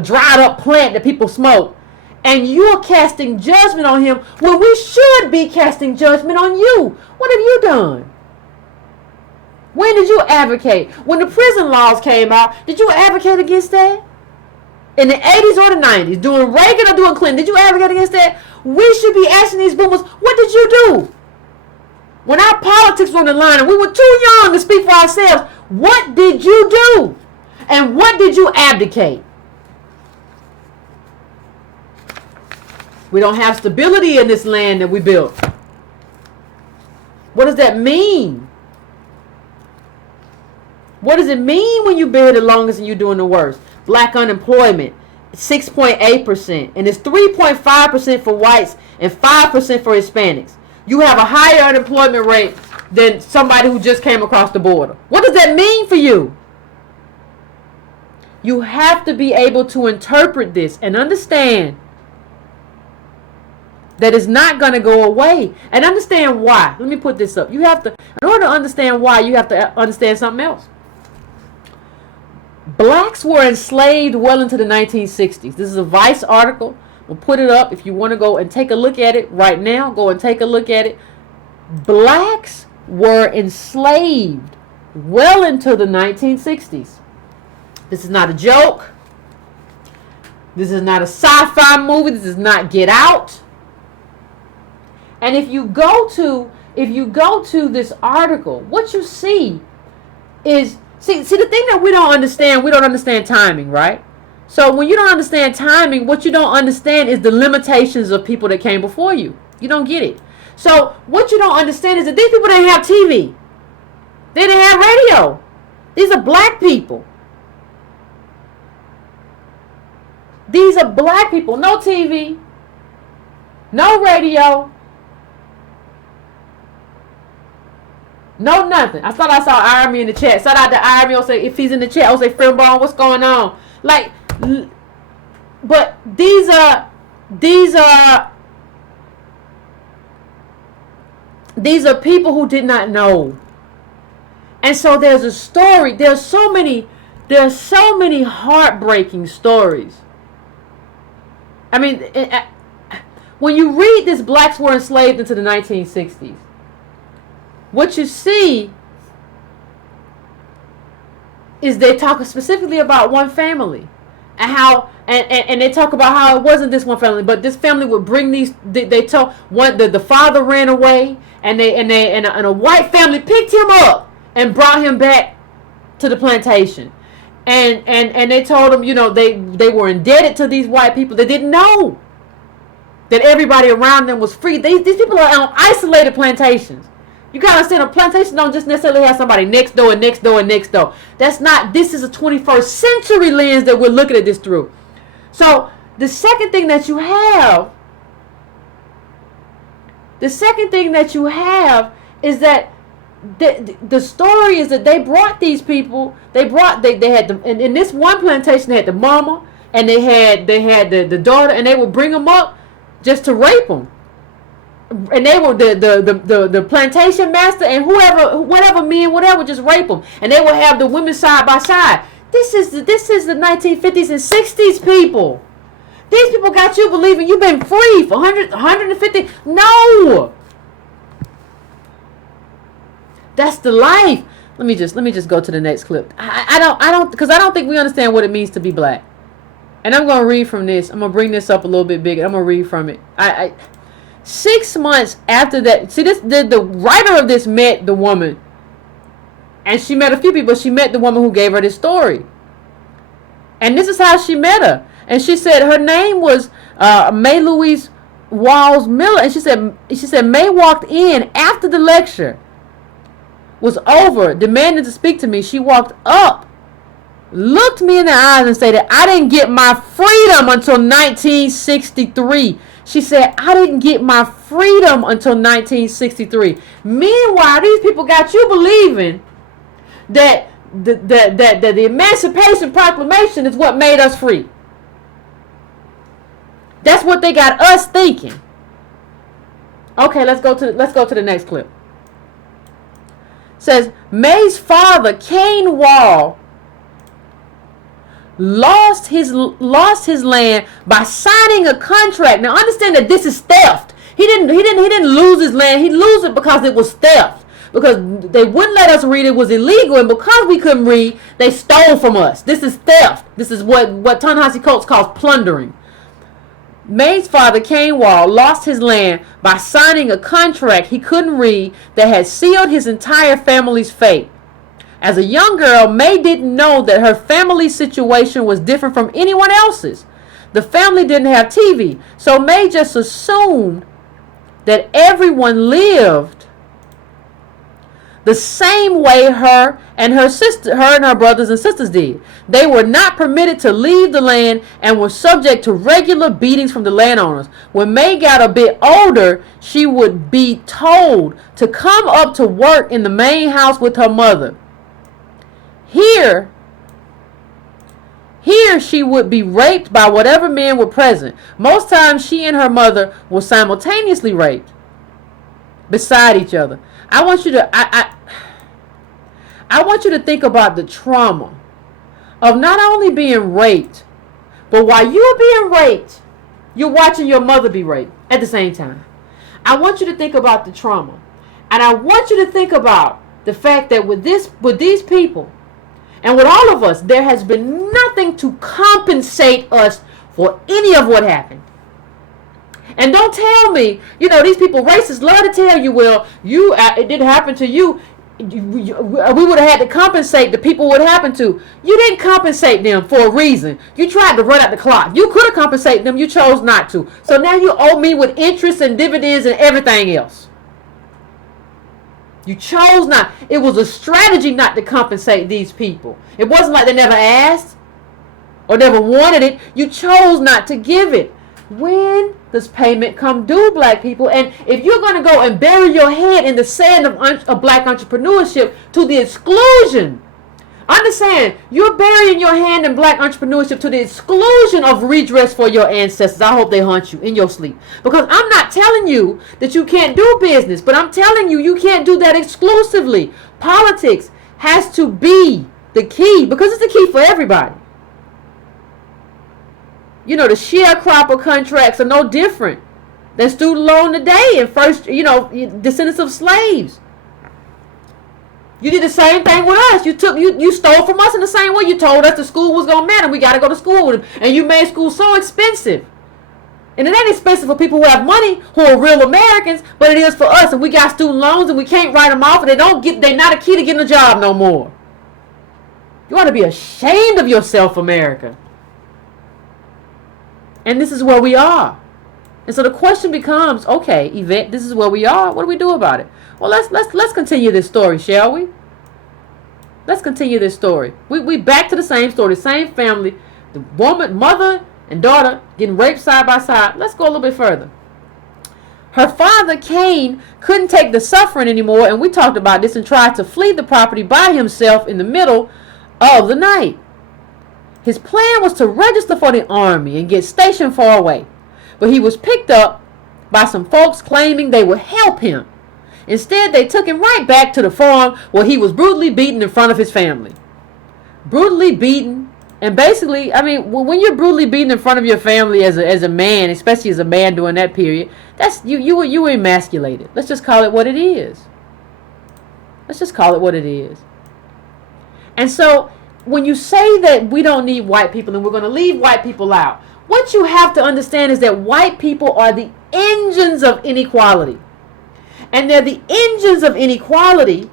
dried up plant that people smoke. And you're casting judgment on him when we should be casting judgment on you. What have you done? When did you advocate? When the prison laws came out, did you advocate against that? In the 80s or the 90s, doing Reagan or doing Clinton, did you advocate against that? We should be asking these boomers, what did you do? When our politics were on the line and we were too young to speak for ourselves, what did you do? And what did you abdicate? We don't have stability in this land that we built. What does that mean? What does it mean when you been here the longest and you're doing the worst? Black unemployment, 6.8%. And it's 3.5% for whites and 5% for Hispanics. You have a higher unemployment rate than somebody who just came across the border. What does that mean for you? You have to be able to interpret this and understand that it's not going to go away. And understand why. Let me put this up. In order to understand why, you have to understand something else. Blacks were enslaved well into the 1960s. This is a Vice article. We'll put it up if you want to go and take a look at it right now. Go and take a look at it. Blacks were enslaved well into the 1960s. This is not a joke. This is not a sci-fi movie. This is not Get Out. And if you go to this article, what you see is see the thing that we don't understand timing, right? So when you don't understand timing, what you don't understand is the limitations of people that came before you. You don't get it. So what you don't understand is that these people didn't have TV. They didn't have radio. These are black people. These are black people. No TV. No radio. No nothing. I thought I saw Army in the chat. Shout out to Army. I'll say, if he's in the chat, I'll say, friend Bone, what's going on? Like, but these are people who did not know. And so there's a story. There's so many heartbreaking stories. I mean, when you read this, blacks were enslaved into the 1960s. What you see is they talk specifically about one family and how and they talk about how it wasn't this one family, but this family would bring these. They told one the father ran away and a white family picked him up and brought him back to the plantation, and they told him, you know, they were indebted to these white people. They didn't know that everybody around them was free. These people are on isolated plantations. You gotta understand, a plantation don't just necessarily have somebody next door and next door and next door. That's not, this is a 21st century lens that we're looking at this through. So the second thing that you have is that the story is that they brought these people, they had them, and in this one plantation they had the mama and they had the daughter, and they would bring them up just to rape them. And they were the plantation master and whatever men, whatever, just rape them. And they would have the women side by side. This is the 1950s and 60s people. These people got you believing you've been free for 150. No. That's the life. Let me just go to the next clip. I don't think we understand what it means to be black. And I'm going to read from this. I'm going to bring this up a little bit bigger. I'm going to read from it. 6 months after that, see, the writer of this met the woman, and she met a few people. She met the woman who gave her this story, and this is how she met her. And she said her name was May Louise Walls Miller, and she said May walked in after the lecture was over, demanding to speak to me. She walked up, looked me in the eyes, and said that I didn't get my freedom until 1963. She said, I didn't get my freedom until 1963. Meanwhile, these people got you believing that the Emancipation Proclamation is what made us free. That's what they got us thinking. Okay, let's go to the next clip. It says, May's father, Kane Wall, lost his land by signing a contract. Now understand that this is theft. He didn't lose his land. He lose it because it was theft. Because they wouldn't let us read, it was illegal, and because we couldn't read, they stole from us. This is theft. This is what Ta-Nehisi Coates calls plundering. May's father, Kane Wall, lost his land by signing a contract he couldn't read that had sealed his entire family's fate. As a young girl, May didn't know that her family's situation was different from anyone else's. The family didn't have TV, so May just assumed that everyone lived the same way her and her brothers and sisters did. They were not permitted to leave the land and were subject to regular beatings from the landowners. When May got a bit older, she would be told to come up to work in the main house with her mother. Here she would be raped by whatever men were present. Most times she and her mother were simultaneously raped beside each other. I want you to think about the trauma of not only being raped, but while you're being raped, you're watching your mother be raped at the same time. I want you to think about the trauma. And I want you to think about the fact that with these people, And with all of us, there has been nothing to compensate us for any of what happened. And don't tell me, these people, racists, love to tell you, well, it didn't happen to you. We would have had to compensate the people what happened to. You didn't compensate them for a reason. You tried to run out the clock. You could have compensated them. You chose not to. So now you owe me with interest and dividends and everything else. You chose not. It was a strategy not to compensate these people. It wasn't like they never asked or never wanted it. You chose not to give it. When does payment come due, black people? And if you're going to go and bury your head in the sand of black entrepreneurship to the exclusion, understand, you're burying your hand in black entrepreneurship to the exclusion of redress for your ancestors. I hope they haunt you in your sleep. Because I'm not telling you that you can't do business, but I'm telling you, you can't do that exclusively. Politics has to be the key, because it's the key for everybody. The sharecropper contracts are no different than student loan today and first, descendants of slaves. You did the same thing with us. You stole from us in the same way. You told us the school was going to matter. We got to go to school with them. And you made school so expensive. And it ain't expensive for people who have money, who are real Americans, but it is for us. And we got student loans and we can't write them off. And they're not a key to getting a job no more. You ought to be ashamed of yourself, America. And this is where we are. And so the question becomes, okay, Yvette, this is where we are. What do we do about it? Well, let's continue this story, shall we? Let's continue this story. We back to the same story, the same family, the woman, mother and daughter getting raped side by side. Let's go a little bit further. Her father, Cain, couldn't take the suffering anymore, and we talked about this, and tried to flee the property by himself in the middle of the night. His plan was to register for the army and get stationed far away. But he was picked up by some folks claiming they would help him. Instead, they took him right back to the farm where he was brutally beaten in front of his family. Brutally beaten. And basically, when you're brutally beaten in front of your family as a man, especially as a man during that period, that's you were emasculated. Let's just call it what it is. Let's just call it what it is. And so, when you say that we don't need white people and we're going to leave white people out, what you have to understand is that white people are the engines of inequality. And they're the engines of inequality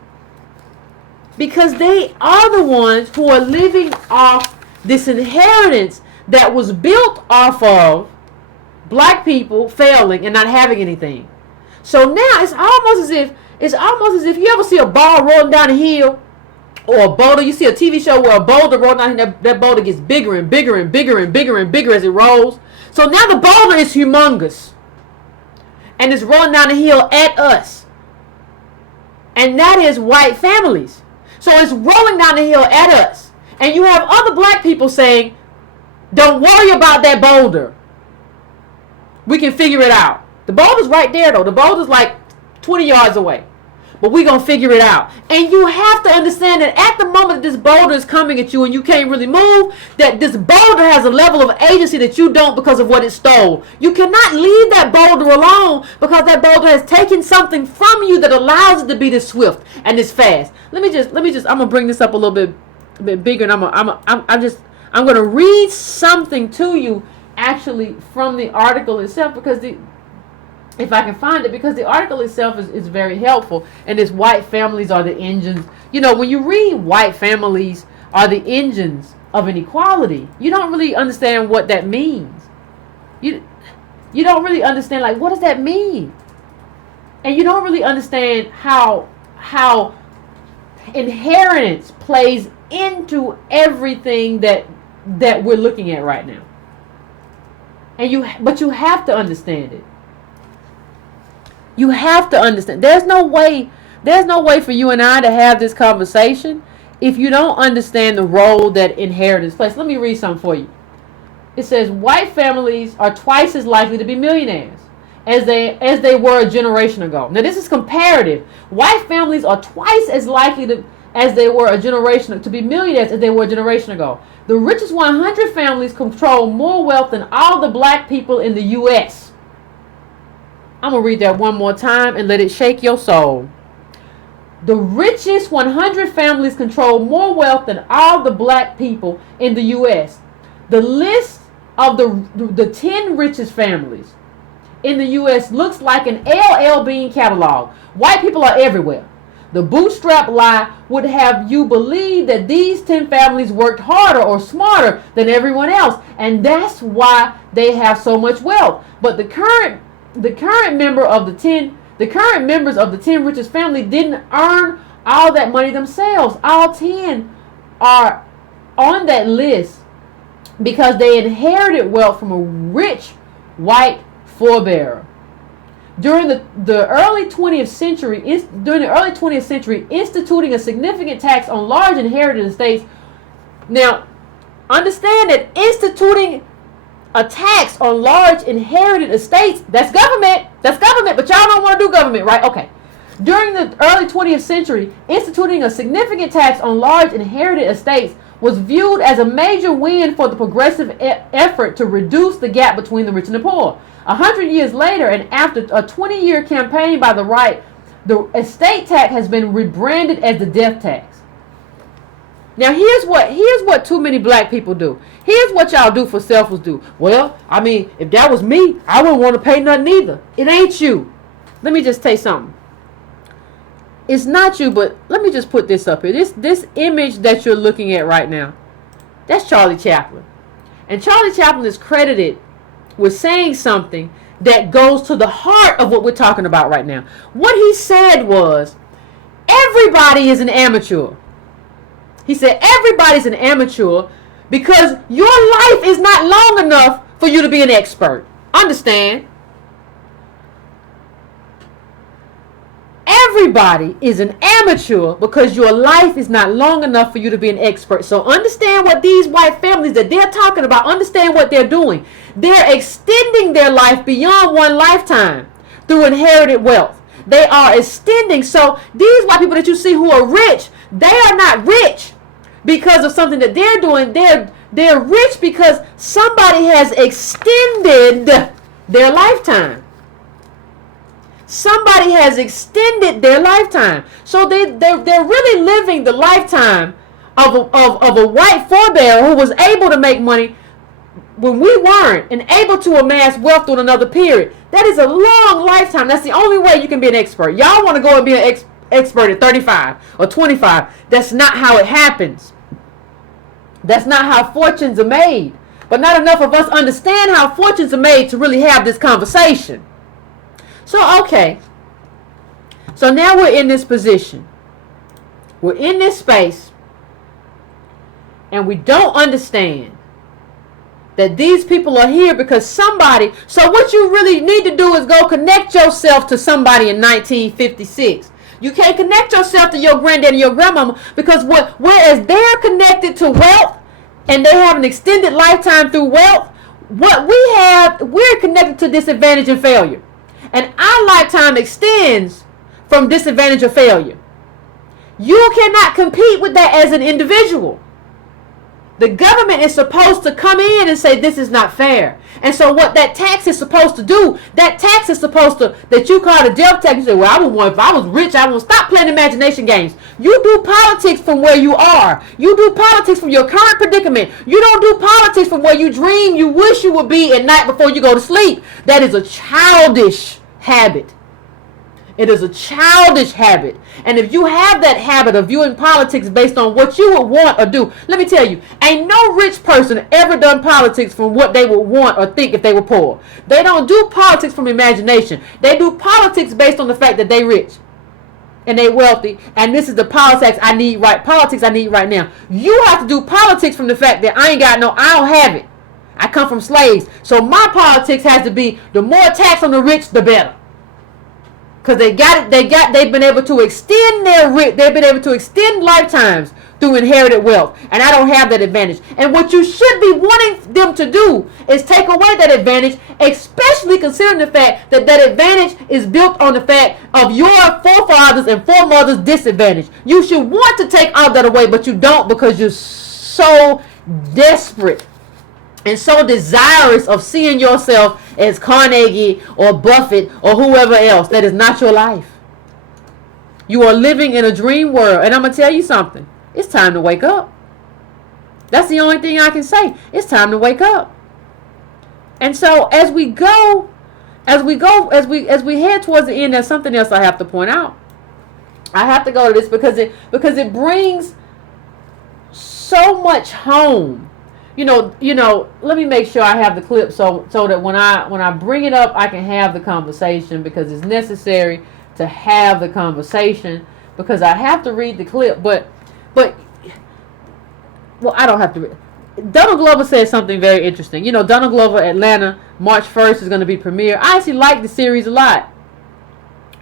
because they are the ones who are living off this inheritance that was built off of black people failing and not having anything. So now it's almost as if you ever see a ball rolling down a hill, or a boulder. You see a TV show where a boulder rolls down and that boulder gets bigger and bigger and bigger and bigger and bigger as it rolls. So now the boulder is humongous. And it's rolling down the hill at us. And that is white families. So it's rolling down the hill at us. And you have other black people saying, don't worry about that boulder. We can figure it out. The boulder's right there though. The boulder's like 20 yards away. But we're going to figure it out. And you have to understand that at the moment that this boulder is coming at you and you can't really move, that this boulder has a level of agency that you don't because of what it stole. You cannot leave that boulder alone because that boulder has taken something from you that allows it to be this swift and this fast. Let me just, I'm going to bring this up a little bit bigger, and I'm going to read something to you actually from the article itself, because if I can find it, because the article itself is very helpful, and it's white families are the engines. When you read white families are the engines of inequality, you don't really understand what that means. You don't really understand, like, what does that mean? And you don't really understand how inheritance plays into everything that we're looking at right now. But you have to understand it. You have to understand. There's no way for you and I to have this conversation if you don't understand the role that inheritance plays. Let me read something for you. It says white families are twice as likely to be millionaires as they were a generation ago. Now this is comparative. White families are twice as likely as they were a generation to be millionaires as they were a generation ago. The richest 100 families control more wealth than all the black people in the U.S. I'm going to read that one more time and let it shake your soul. The richest 100 families control more wealth than all the black people in the U.S. The list of the 10 richest families in the U.S. looks like an LL Bean catalog. White people are everywhere. The bootstrap lie would have you believe that these 10 families worked harder or smarter than everyone else, and that's why they have so much wealth. But the current members of the 10 richest families didn't earn all that money themselves. All 10 are on that list because they inherited wealth from a rich white forebearer. During the early 20th century, instituting a significant tax on large inherited estates. Now, understand that instituting a tax on large inherited estates, that's government, but y'all don't want to do government, right? Okay. During the early 20th century, instituting a significant tax on large inherited estates was viewed as a major win for the progressive effort to reduce the gap between the rich and the poor. 100 years later, and after a 20-year campaign by the right, the estate tax has been rebranded as the death tax. Now, here's what too many black people do. Here's what y'all do for selfish do. Well, I mean, if that was me, I wouldn't want to pay nothing either. It ain't you. Let me just tell you something. It's not you, but let me just put this up here. This image that you're looking at right now, that's Charlie Chaplin. And Charlie Chaplin is credited with saying something that goes to the heart of what we're talking about right now. What he said was, everybody is an amateur. He said, everybody's an amateur because your life is not long enough for you to be an expert. Understand? Everybody is an amateur because your life is not long enough for you to be an expert. So understand what these white families that they're talking about, understand what they're doing. They're extending their life beyond one lifetime through inherited wealth. They are extending. So these white people that you see who are rich, they are not rich because of something that they're doing. They're rich because somebody has extended their lifetime. Somebody has extended their lifetime. So they're really living the lifetime of a white forebearer who was able to make money when we weren't, and able to amass wealth through another period. That is a long lifetime. That's the only way you can be an expert. Y'all want to go and be an expert at 35 or 25. That's not how it happens. That's not how fortunes are made. But not enough of us understand how fortunes are made to really have this conversation. So, okay. So now we're in this position. We're in this space. And we don't understand that these people are here because somebody. So what you really need to do is go connect yourself to somebody in 1956. You can't connect yourself to your granddad and your grandmama because whereas they're connected to wealth and they have an extended lifetime through wealth, what we have, we're connected to disadvantage and failure. And our lifetime extends from disadvantage or failure. You cannot compete with that as an individual. The government is supposed to come in and say this is not fair. And so what that tax is supposed to do, that tax is supposed to, that you call the death tax, you say, well, I would want, if I was rich, I would stop playing imagination games. You do politics from where you are. You do politics from your current predicament. You don't do politics from where you dream you wish you would be at night before you go to sleep. That is a childish habit. It is a childish habit. And if you have that habit of viewing politics based on what you would want or do, let me tell you, ain't no rich person ever done politics from what they would want or think if they were poor. They don't do politics from imagination. They do politics based on the fact that they rich and they wealthy, and this is the politics I need right now. You have to do politics from the fact that I don't have it. I come from slaves. So my politics has to be the more tax on the rich, the better. Because they've been able to extend they've been able to extend lifetimes through inherited wealth. And I don't have that advantage. And what you should be wanting them to do is take away that advantage, especially considering the fact that that advantage is built on the fact of your forefathers and foremothers' disadvantage. You should want to take all that away, but you don't because you're so desperate and so desirous of seeing yourself as Carnegie or Buffett or whoever else. That is not your life. You are living in a dream world. And I'm going to tell you something. It's time to wake up. That's the only thing I can say. It's time to wake up. And so as we head towards the end, there's something else I have to point out. I have to go to this because it brings so much home. You know, let me make sure I have the clip so that when I bring it up, I can have the conversation, because it's necessary to have the conversation, because I have to read the clip, but I don't have to read. Donald Glover said something very interesting. You know, Donald Glover, Atlanta, March 1st is going to be premiere. I actually like the series a lot.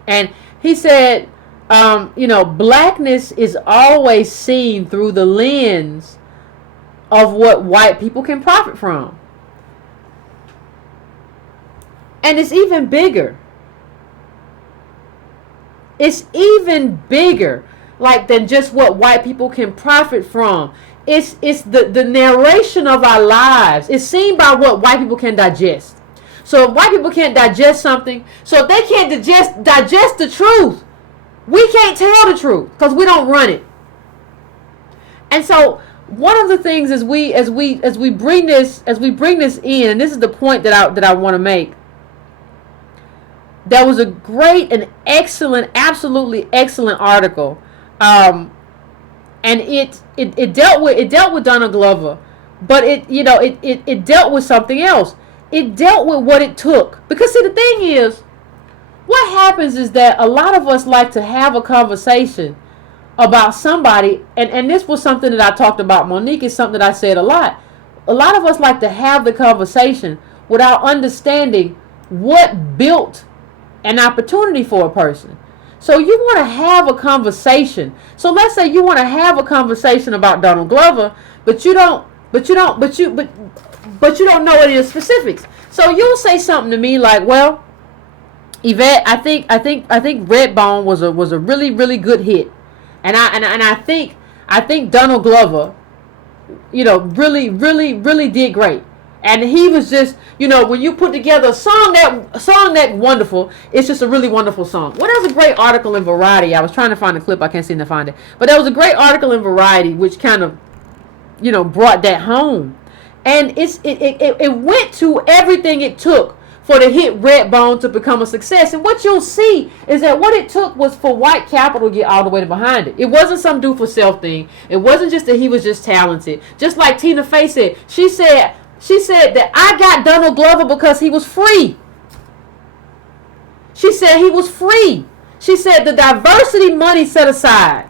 And he said, blackness is always seen through the lens of what white people can profit from. And it's even bigger. It's even bigger, like, than just what white people can profit from. It's the narration of our lives. It's seen by what white people can digest. So if white people can't digest something, so if they can't digest the truth, we can't tell the truth because we don't run it. And so one of the things as we bring this in, and this is the point that I want to make. There was a great and excellent, absolutely excellent article. And it dealt with Donald Glover, but it dealt with something else. It dealt with what it took. Because see, the thing is, what happens is that a lot of us like to have a conversation about somebody, and this was something that I talked about. Monique, is something that I said a lot. A lot of us like to have the conversation without understanding what built an opportunity for a person. So you want to have a conversation. So let's say you want to have a conversation about Donald Glover, but you don't know any of the specifics. So you'll say something to me like, "Well, Yvette, I think Redbone was a really, really good hit, and I think Donald Glover, really, really, really did great." And he was just, when you put together a song that wonderful, it's just a really wonderful song. Well, there was a great article in Variety. I was trying to find a clip. I can't seem to find it. But there was a great article in Variety which kind of, brought that home. And it went to everything it took for the hit Redbone to become a success. And what you'll see is that what it took was for white capital to get all the way behind it. It wasn't some do for self thing. It wasn't just that he was just talented. Just like Tina Fey said. She said that I got Donald Glover because he was free. She said he was free. She said the diversity money set aside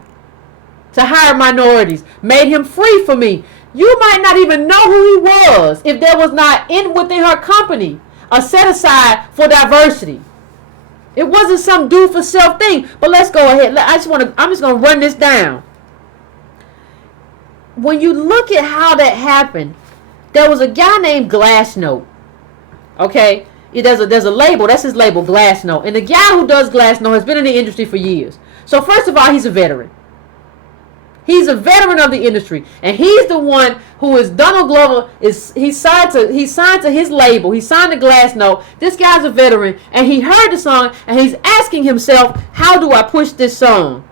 to hire minorities made him free for me. You might not even know who he was if there was not within her company a set aside for diversity. It wasn't some do for self thing. But let's go ahead. I'm just going to run this down. When you look at how that happened, there was a guy named Glassnote. Okay? There's a label. That's his label, Glassnote. And the guy who does Glassnote has been in the industry for years. So first of all, he's a veteran. He's a veteran of the industry. And he's the one who is Donald Glover. He signed to his label. He signed the Glassnote. This guy's a veteran. And he heard the song. And he's asking himself, how do I push this song?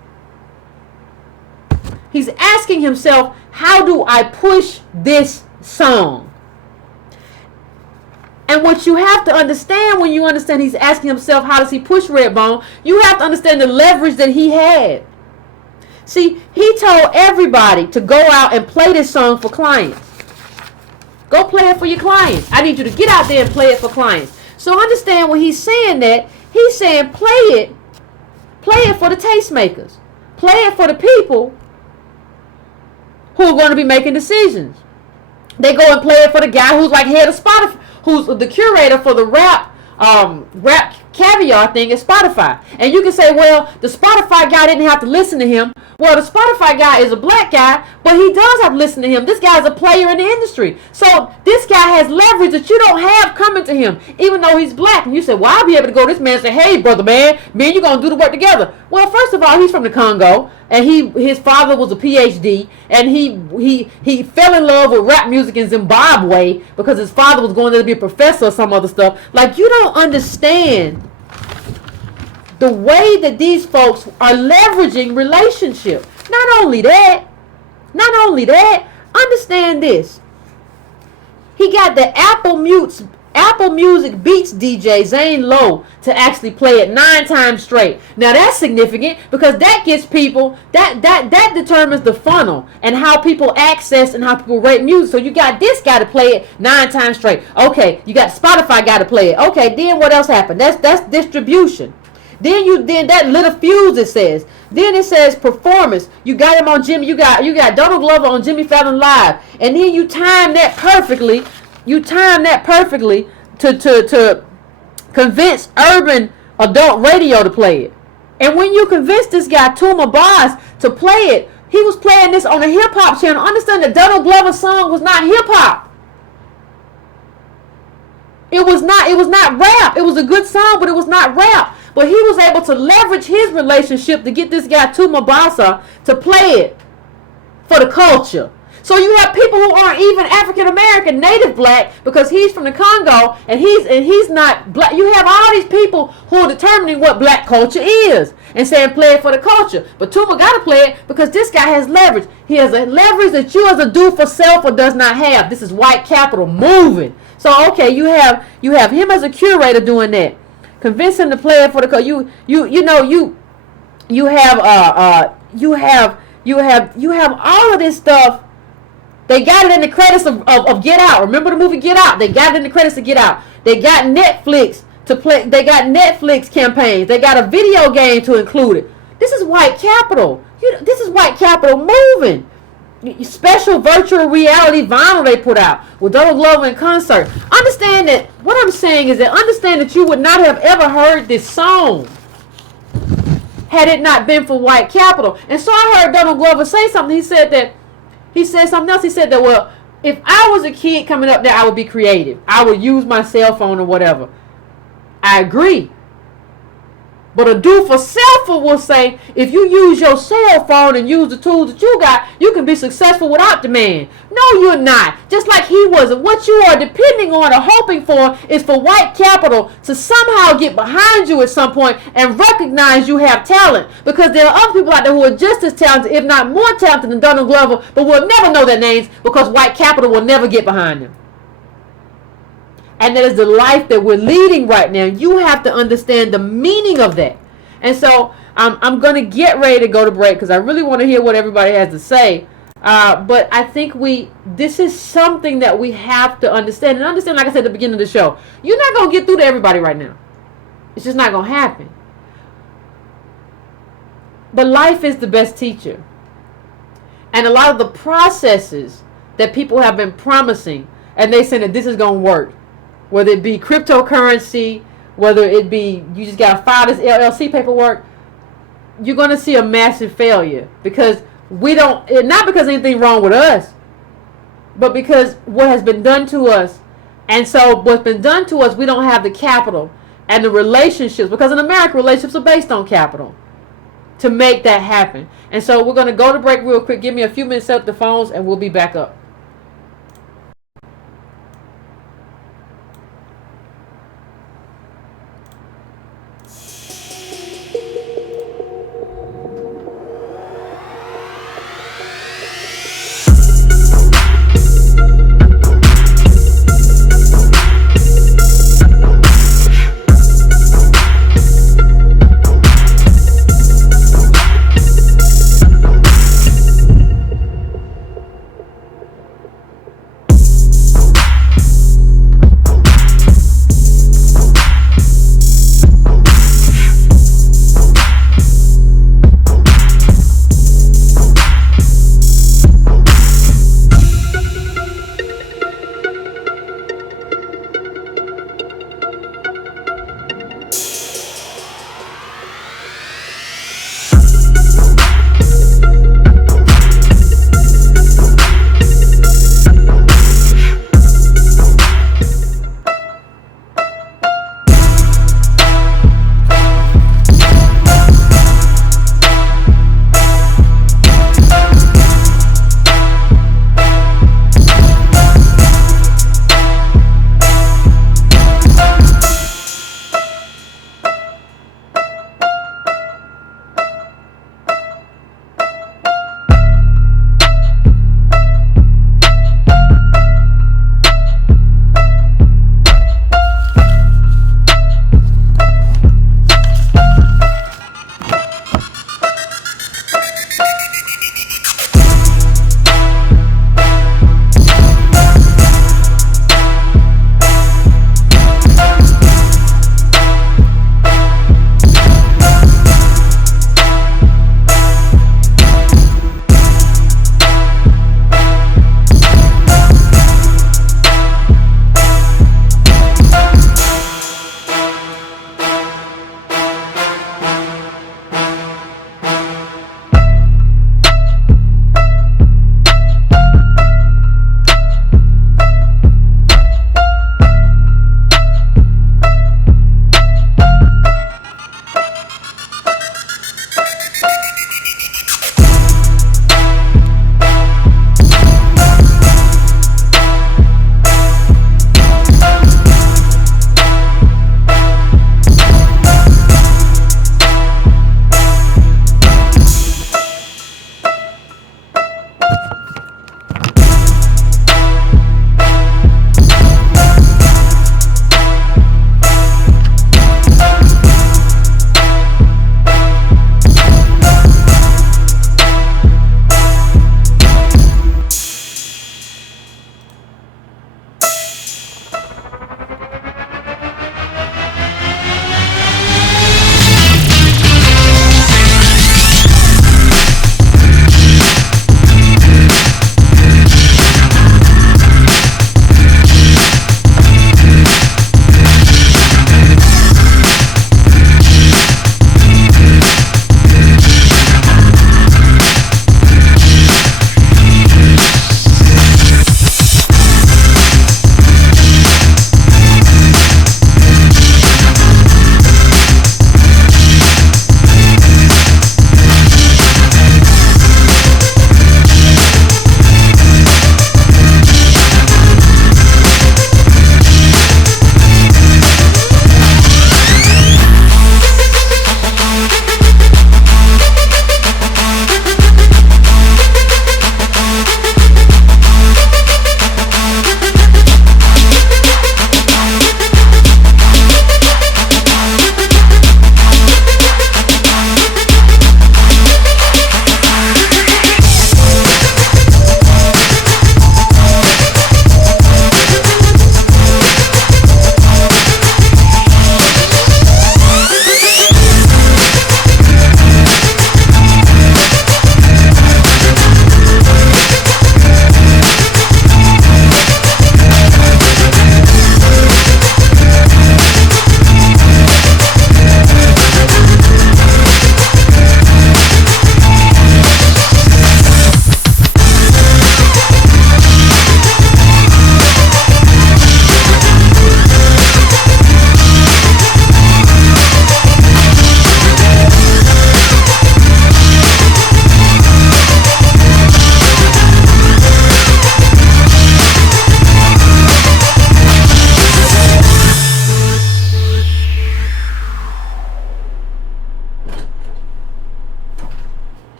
He's asking himself, how do I push this song? And what you have to understand when you understand he's asking himself how does he push Redbone, you have to understand the leverage that he had. See, he told everybody to go out and play this song for clients. Go play it for your clients. I need you to get out there and play it for clients. So understand when he's saying that, he's saying play it for the tastemakers. Play it for the people who are going to be making decisions. They go and play it for the guy who's like head of Spotify, who's the curator for the rap caviar thing at Spotify. And you can say, well, the Spotify guy didn't have to listen to him. Well, the Spotify guy is a black guy, but he does have to listen to him. This guy's a player in the industry. So this guy has leverage that you don't have coming to him, even though he's black. And you say, well, I'll be able to go to this man and say, hey, brother, man, me and you going to do the work together. Well, first of all, he's from the Congo, and his father was a PhD, and he fell in love with rap music in Zimbabwe because his father was going there to be a professor or some other stuff. Like, you don't understand the way that these folks are leveraging relationship. Not only that, understand this. He got the Apple Music Beats DJ Zane Lowe to actually play it 9 times straight. Now that's significant because that gets people, that determines the funnel and how people access and how people rate music. So you got this guy to play it 9 times straight. Okay, you got Spotify guy to play it. Okay, then what else happened? That's distribution. Then that lit a fuse, it says. Then it says performance. You got him on Jimmy. You got Donald Glover on Jimmy Fallon Live, and then you time that perfectly. To convince urban adult radio to play it. And when you convince this guy Tuma Boss to play it, he was playing this on a hip hop channel. Understand that Donald Glover's song was not hip hop. It was not rap. It was a good song, but it was not rap. But he was able to leverage his relationship to get this guy Tuma Basa to play it for the culture. So you have people who aren't even African American, native black, because he's from the Congo and he's not black. You have all these people who are determining what black culture is and saying play it for the culture. But Tuma got to play it because this guy has leverage. He has a leverage that you as a do for self or does not have. This is white capital moving. So okay, you have him as a curator doing that. Convince him to play it for the culture. You have all of this stuff. They got it in the credits of Get Out. Remember the movie Get Out? They got it in the credits of Get Out. They got Netflix to play. They got Netflix campaigns. They got a video game to include it. This is white capital. This is white capital moving. Special virtual reality vinyl they put out with Donald Glover in concert. Understand that what I'm saying is that understand that you would not have ever heard this song had it not been for white capital. And so I heard Donald Glover say something. He said something else. He said that, well, if I was a kid coming up there, I would be creative. I would use my cell phone or whatever. I agree. But a do-for-selfer will say, if you use your cell phone and use the tools that you got, you can be successful without the man. No, you're not. Just like he wasn't. What you are depending on or hoping for is for white capital to somehow get behind you at some point and recognize you have talent. Because there are other people out there who are just as talented, if not more talented than Donald Glover, but we'll never know their names because white capital will never get behind them. And that is the life that we're leading right now. You have to understand the meaning of that. And so I'm going to get ready to go to break because I really want to hear what everybody has to say. But I think this is something that we have to understand. And understand, like I said at the beginning of the show, you're not going to get through to everybody right now. It's just not going to happen. But life is the best teacher. And a lot of the processes that people have been promising, and they say that this is going to work. Whether it be cryptocurrency, whether it be you just got to file this LLC paperwork, you're going to see a massive failure because not because anything wrong with us, but because what has been done to us. And so what's been done to us, we don't have the capital and the relationships, because in America, relationships are based on capital to make that happen. And so we're going to go to break real quick. Give me a few minutes, set up the phones, and we'll be back up.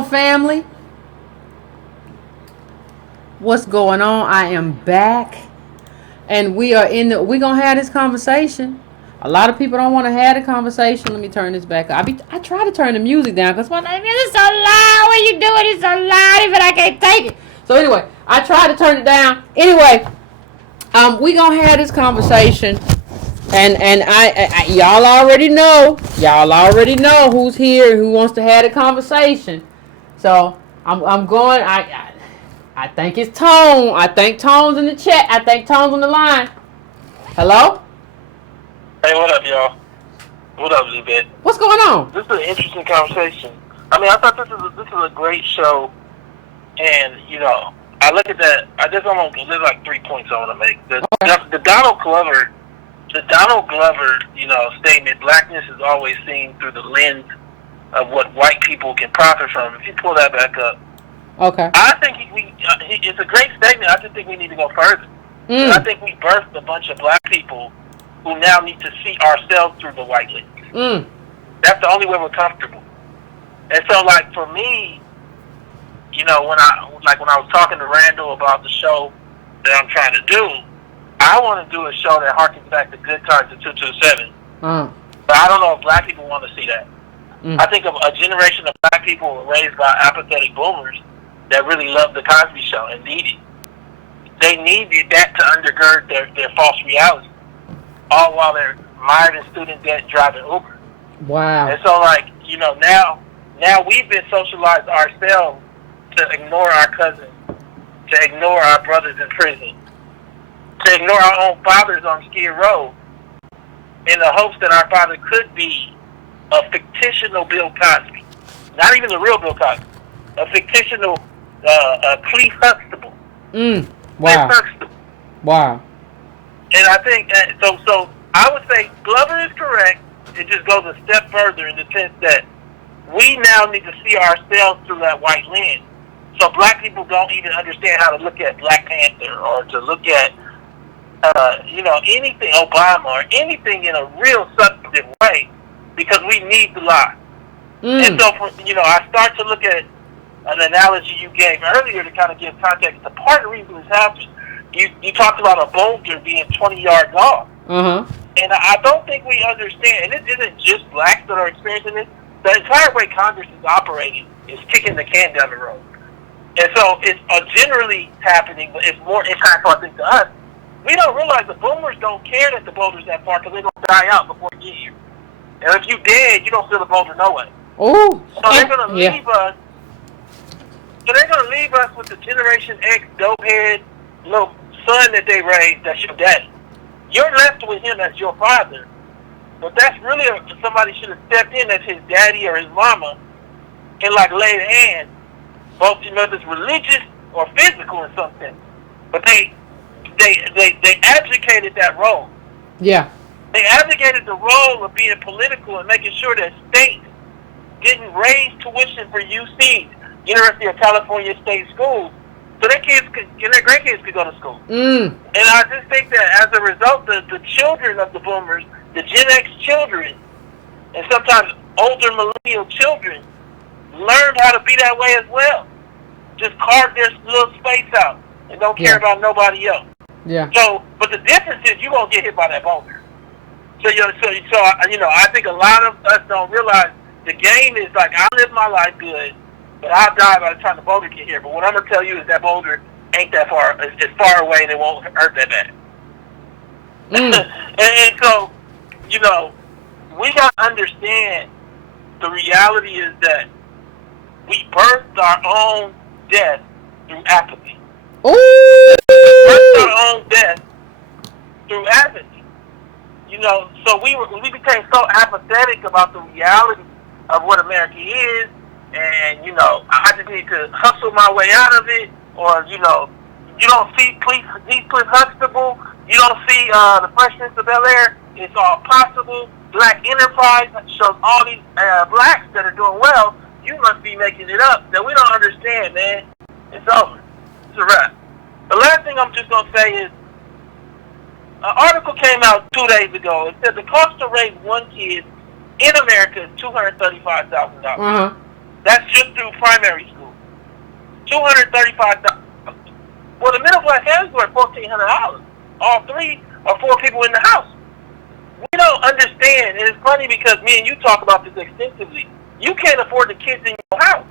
on, family? What's going on? I am back, and we're gonna have this conversation. A lot of people don't want to have the conversation. Let me turn this back up. I try to turn the music down because my name is so loud. What you doing? It's so loud, even I can't take it. So anyway, I try to turn it down. Anyway, we gonna have this conversation, and I y'all already know who's here, who wants to have a conversation. So I'm going. I think it's Tone. I think Tone's in the chat. I think Tone's on the line. Hello? Hey, what up, y'all? What up, Yvette? What's going on? This is an interesting conversation. I mean, I thought this is a great show, and I look at that. There's like 3 points I want to make. The Donald Glover, statement. Blackness is always seen through the lens of what white people can profit from. If you pull that back up. Okay. I think it's a great statement. I just think we need to go further. I think we birthed a bunch of black people who now need to see ourselves through the white lens. That's the only way we're comfortable. And so, like, for me, when I was talking to Randall about the show that I'm trying to do, I want to do a show that harkens back to Good Times at 227. But I don't know if black people want to see that. I think of a generation of black people raised by apathetic boomers that really loved the Cosby Show and needed. They needed that to undergird their false reality, all while they're mired in student debt driving Uber. Wow. And so, now we've been socialized ourselves to ignore our cousins, to ignore our brothers in prison, to ignore our own fathers on Skid Row, in the hopes that our father could be a fictional Bill Cosby. Not even the real Bill Cosby. A fictional Cleve Huxtable. Wow. Cliff Huxtable. Wow. And I think, so I would say Glover is correct. It just goes a step further in the sense that we now need to see ourselves through that white lens. So black people don't even understand how to look at Black Panther or to look at, anything, Obama or anything in a real substantive way, because we need the lie. And so, I start to look at an analogy you gave earlier to kind of give context. The part of the reason this happened, you talked about a boulder being 20 yards off. And I don't think we understand, and it isn't just blacks that are experiencing this. The entire way Congress is operating is kicking the can down the road. And so it's generally happening, but it's more impactful, I think, to us. We don't realize the boomers don't care that the boulder's that far because they're going to die out before you get here. And if you dead, you don't feel the boulder no way. Oh. So they're going to leave us. So they're going to leave us with the Generation X dopehead little son that they raised that's your daddy. You're left with him as your father. But that's really somebody should have stepped in as his daddy or his mama and laid hands, both whether it's religious or physical in some sense. But they abdicated that role. Yeah. They abdicated the role of being political and making sure that states didn't raise tuition for UCs, University of California State Schools, so their kids and their grandkids could go to school. And I just think that as a result, the children of the boomers, the Gen X children, and sometimes older millennial children, learned how to be that way as well. Just carve their little space out and don't care about nobody else. Yeah. So, but the difference is you're gonna get hit by that boulder. So I think a lot of us don't realize the game is like, I live my life good, but I'll die by the time the boulder get here. But what I'm gonna tell you is that boulder ain't that far. It's far away and it won't hurt that bad. and so, we gotta understand the reality is that we birthed our own death through apathy. Ooh. Birthed our own death through apathy. So we became so apathetic about the reality of what America is, and I just need to hustle my way out of it, or you don't see Cliff Huxtable, you don't see the Fresh Prince of Bel-Air. It's all possible. Black enterprise shows all these blacks that are doing well. You must be making it up. That we don't understand, man. It's over. It's a wrap. The last thing I'm just gonna say is, an article came out 2 days ago. It said the cost to raise one kid in America is $235,000. That's just through primary school. $235. Well, the middle class families were $1,400. All 3 or 4 people in the house. We don't understand, and it's funny because me and you talk about this extensively. You can't afford the kids in your house.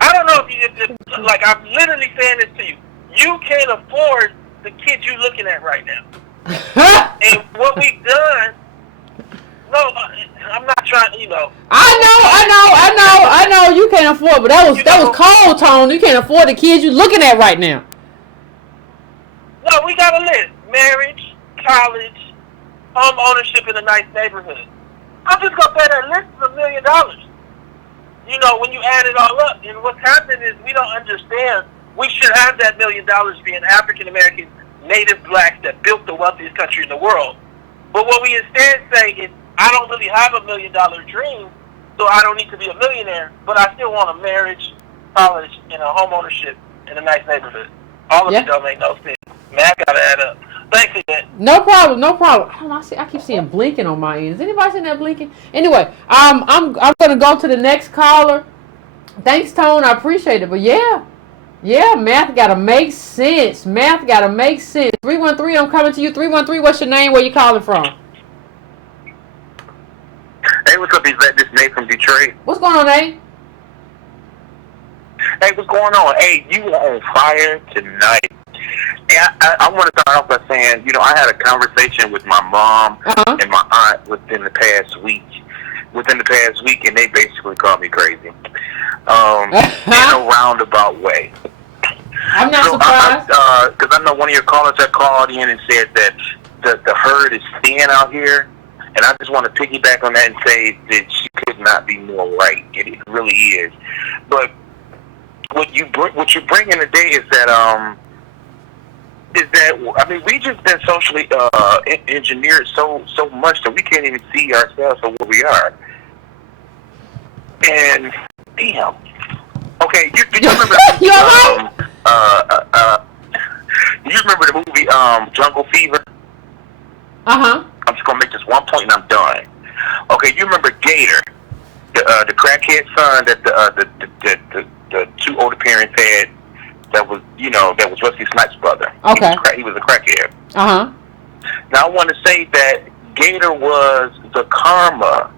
I don't know if like, I'm literally saying this to you. You can't afford the kids you're looking at right now. And what we've done, no, I'm not trying, I know you can't afford, but that was cold, Tone. You can't afford the kids you're looking at right now. No, we got a list. Marriage, college, home ownership in a nice neighborhood. I'm just going to say that list is $1 million. When you add it all up. And what's happening is we don't understand. We should have that $1 million being African American, native blacks that built the wealthiest country in the world. But what we instead say is, I don't really have $1 million dream, so I don't need to be a millionaire, but I still want a marriage, college, and a home ownership in a nice neighborhood. All of it don't make no sense. Math gotta add up. Thanks, Yvette. No problem. I keep seeing blinking on my end. Is anybody seeing that blinking? Anyway, I'm gonna go to the next caller. Thanks, Tone. I appreciate it. But yeah, math gotta make sense. 313, I'm coming to you. 313, what's your name? Where you calling from? Hey, what's up, Yvette? This is Nate from Detroit. What's going on, Nate? Hey, what's going on? Hey, you are on fire tonight. And I want to start off by saying, I had a conversation with my mom and my aunt within the past week, and they basically called me crazy, in a roundabout way. I'm not surprised. Because I know one of your callers had called in and said that the herd is thin out here, and I just want to piggyback on that and say that she could not be more right. It really is. But what you're bringing today is that we just been socially engineered so much that we can't even see ourselves for what we are. And damn. Okay, you remember? You alright? You remember the movie Jungle Fever? I'm just gonna make this one point and I'm done. Okay, you remember Gator, the crackhead son that the 2 older parents had. That was Wesley Snipes' brother. Okay. He was a crackhead. Now I want to say that Gator was the karma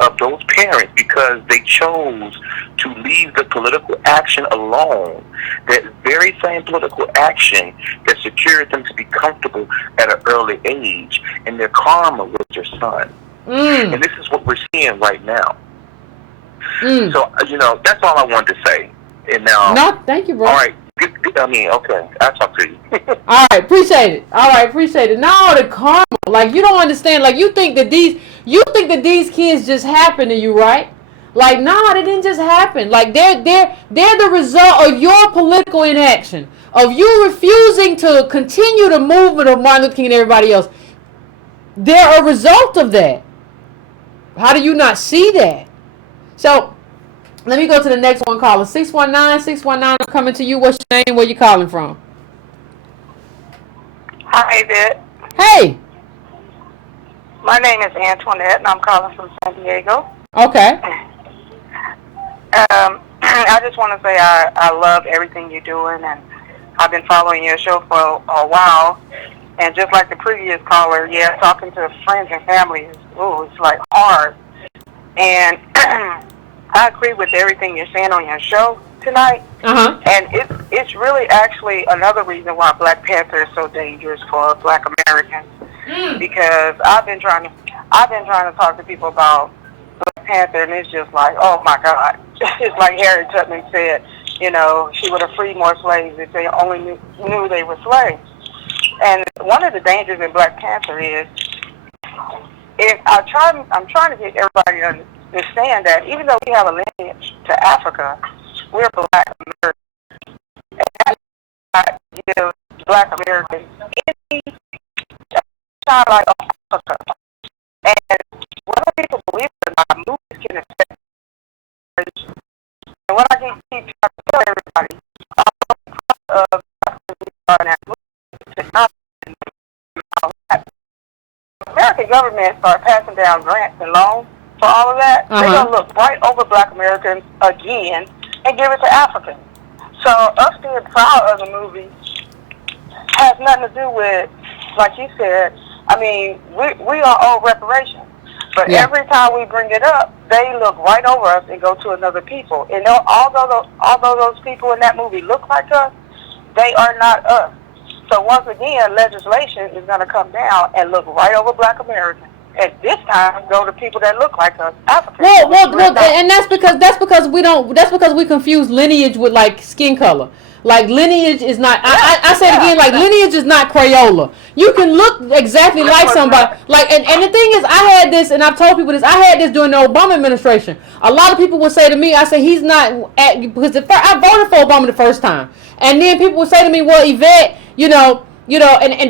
of those parents because they chose to leave the political action alone. That very same political action that secured them to be comfortable at an early age, and their karma was their son. And this is what we're seeing right now. So that's all I wanted to say. And now, no, thank you, bro. All right. Okay. I'll talk to you. All right, appreciate it. No, the karma, like you don't understand. Like you think that these kids just happen to you, right? Like, nah, they didn't just happen. Like they're the result of your political inaction, of you refusing to continue the movement of Martin Luther King and everybody else. They're a result of that. How do you not see that? So let me go to the next one caller. 619, I'm coming to you. What's your name? Where you calling from? Hi, Yvette. Hey. My name is Antoinette, and I'm calling from San Diego. Okay. I just want to say I love everything you're doing, and I've been following your show for a while. And just like the previous caller, talking to friends and family it's like hard. And I agree with everything you're saying on your show tonight. And it's really actually another reason why Black Panther is so dangerous for Black Americans. Because I've been trying to talk to people about Black Panther, and it's just like, oh my God. It's like Harriet Tubman said, she would have freed more slaves if they only knew they were slaves. And one of the dangers in Black Panther is, I'm trying to get everybody to understand that even though we have a lineage to Africa, we're Black Americans. And that's not give Black Americans any child of Africa. And whether people believe it or not, movies can affect. And what I can keep trying to tell everybody, of American government started passing down grants and loans for all of that, they're Uh-huh. going to look right over black Americans again and give it to Africans. So us being proud of the movie has nothing to do with, like you said, I mean, we are owed reparations. But Yeah. every time we bring it up, they look right over us and go to another people. And although those people in that movie look like us, they are not us. So once again, legislation is going to come down and look right over black Americans. And this time, go to people that look like us, Africans. Well, and that's because we confuse lineage with like skin color. Like lineage is not. I say it again. Like lineage is not Crayola. You can look exactly like somebody. Like and the thing is, I had this, and I've told people this. I had this during the Obama administration. A lot of people would say to me, I say he's not because I voted for Obama the first time, and then people would say to me, well, Yvette,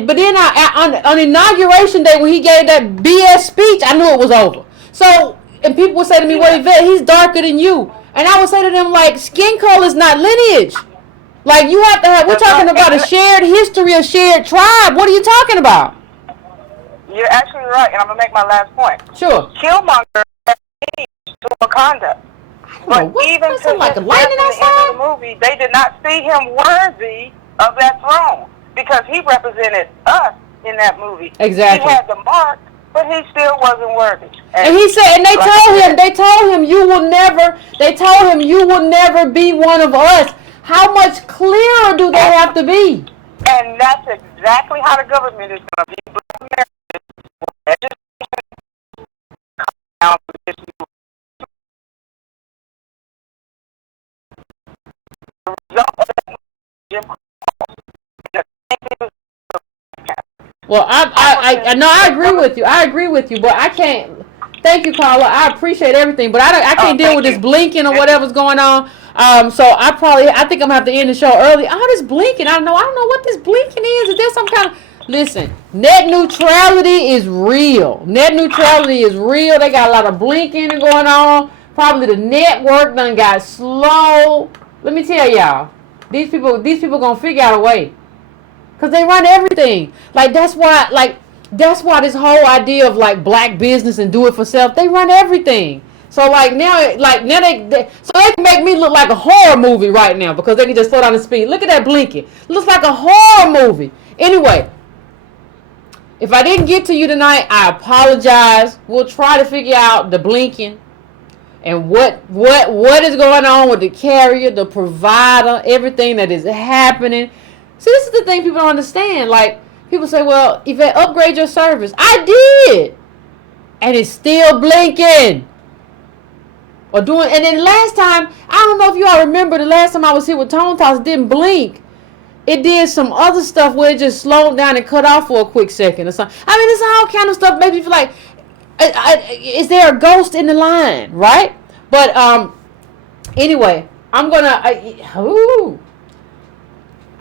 but then on inauguration day when he gave that BS speech, I knew it was over. So, and people would say to me, well, Yvette, he's darker than you. And I would say to them, like, skin color is not lineage. Like, you have to have, we're talking about a shared history, a shared tribe. What are you talking about? You're actually right, and I'm going to make my last point. Sure. Killmonger to Wakanda. But even to like a his lightning death in the outside? end of the movie, they did not see him worthy of that throne because he represented us in that movie. Exactly. He had the mark, but he still wasn't worthy. And he said, and they told him you will never be one of us. How much clearer do they have to be? And that's exactly how the government is going to be. Black Americans Well, I agree with you. I agree with you, but I can't. Thank you, Carla. I appreciate everything, but I can't deal with this blinking or whatever's going on. So I think I'm gonna have to end the show early. All this blinking, I don't know what this blinking is. Is there some kind of listen? Net neutrality is real. Net neutrality is real. They got a lot of blinking going on. Probably the network done got slow. Let me tell y'all, these people gonna figure out a way. Cause they run everything. That's why this whole idea of like black business and do it for self, they run everything. So now they can make me look like a horror movie right now because they can just slow down the speed. Look at that blinking. Looks like a horror movie. Anyway, if I didn't get to you tonight, I apologize. We'll try to figure out the blinking and what is going on with the carrier, the provider, everything that is happening. See, this is the thing people don't understand. Like, people say, well, Yvette, upgrade your service. I did. And it's still blinking. And then last time, I don't know if you all remember, the last time I was here with Tone Toss, it didn't blink. It did some other stuff where it just slowed down and cut off for a quick second or something. I mean, it's all kind of stuff makes me feel like, is there a ghost in the line, right? But anyway, I'm going to...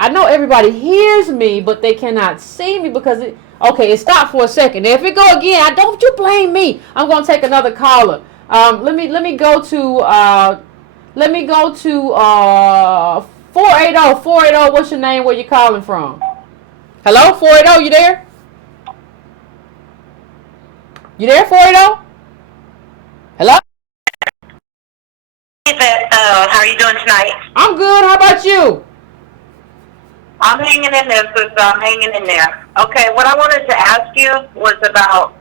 I know everybody hears me, but they cannot see me because it stopped for a second. If it go again, don't you blame me. I'm gonna take another caller. Let me go to 480. What's your name? Where you calling from? Hello, 480. You there? You there, 480? Hello. Yvette, how are you doing tonight? I'm good. How about you? I'm hanging in there, sister. I'm hanging in there. Okay, what I wanted to ask you was about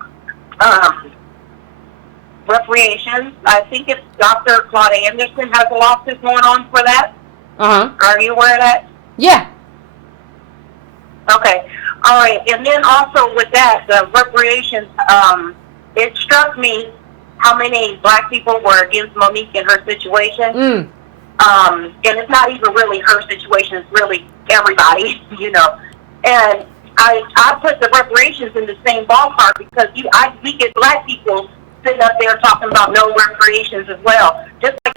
reparations. I think it's Dr. Claude Anderson has a lawsuit going on for that. Uh-huh. Are you aware of that? Yeah. Okay. All right. And then also with that, the reparations, it struck me how many black people were against Monique in her situation. And it's not even really her situation, it's really everybody, And I put the reparations in the same ballpark because we get black people sitting up there talking about no reparations as well. Just like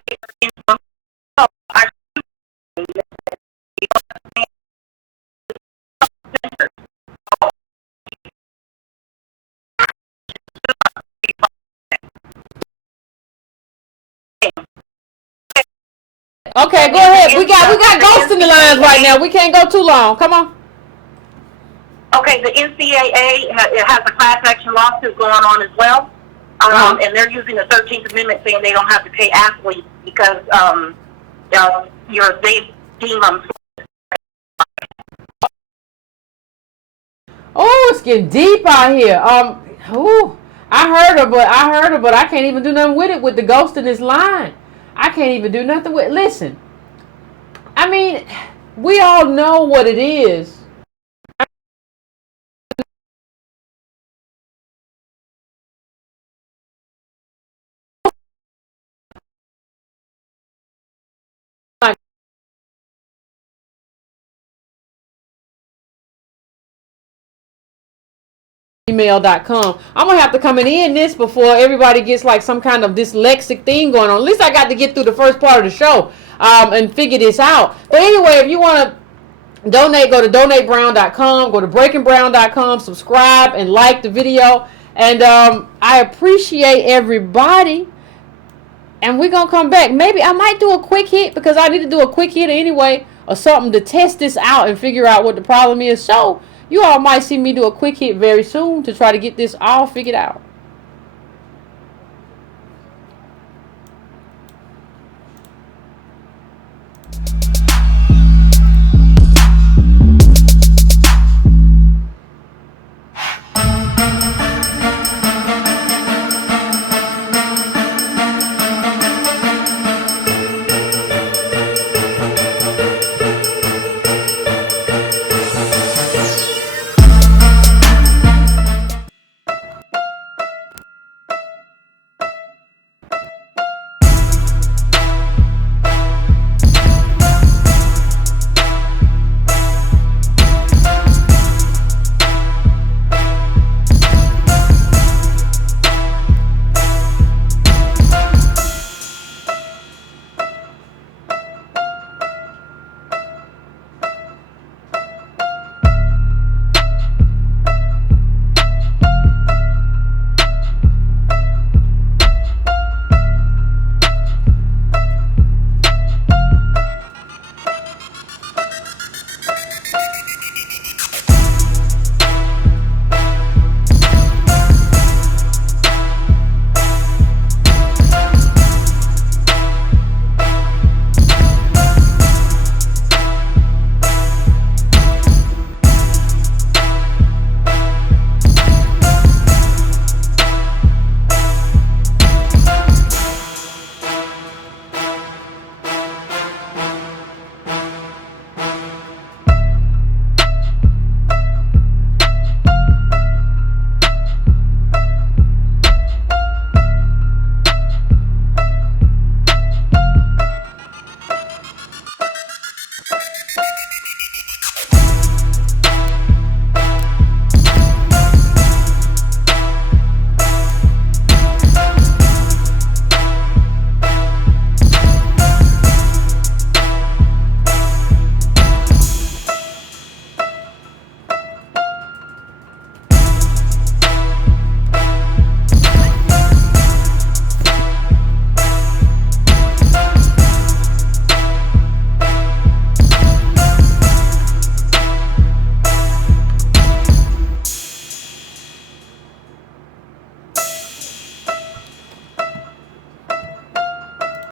Okay, go ahead. We got ghosts in the lines right now. We can't go too long. Come on. Okay, the NCAA has a class action lawsuit going on as well. And they're using the 13th Amendment saying they don't have to pay athletes because they deem them. Oh, it's getting deep out here. I heard her, but I can't even do nothing with it with the ghost in this line. I can't even do nothing with. Listen, I mean, we all know what it is. Gmail.com. I'm gonna have to come in this before everybody gets like some kind of dyslexic thing going on. At least I got to get through the first part of the show and figure this out. But anyway, if you want to donate, go to donatebrown.com, go to breakingbrown.com, subscribe and like the video. And I appreciate everybody. And we're gonna come back. Maybe I might do a quick hit because I need to do a quick hit anyway or something to test this out and figure out what the problem is. So you all might see me do a quick hit very soon to try to get this all figured out.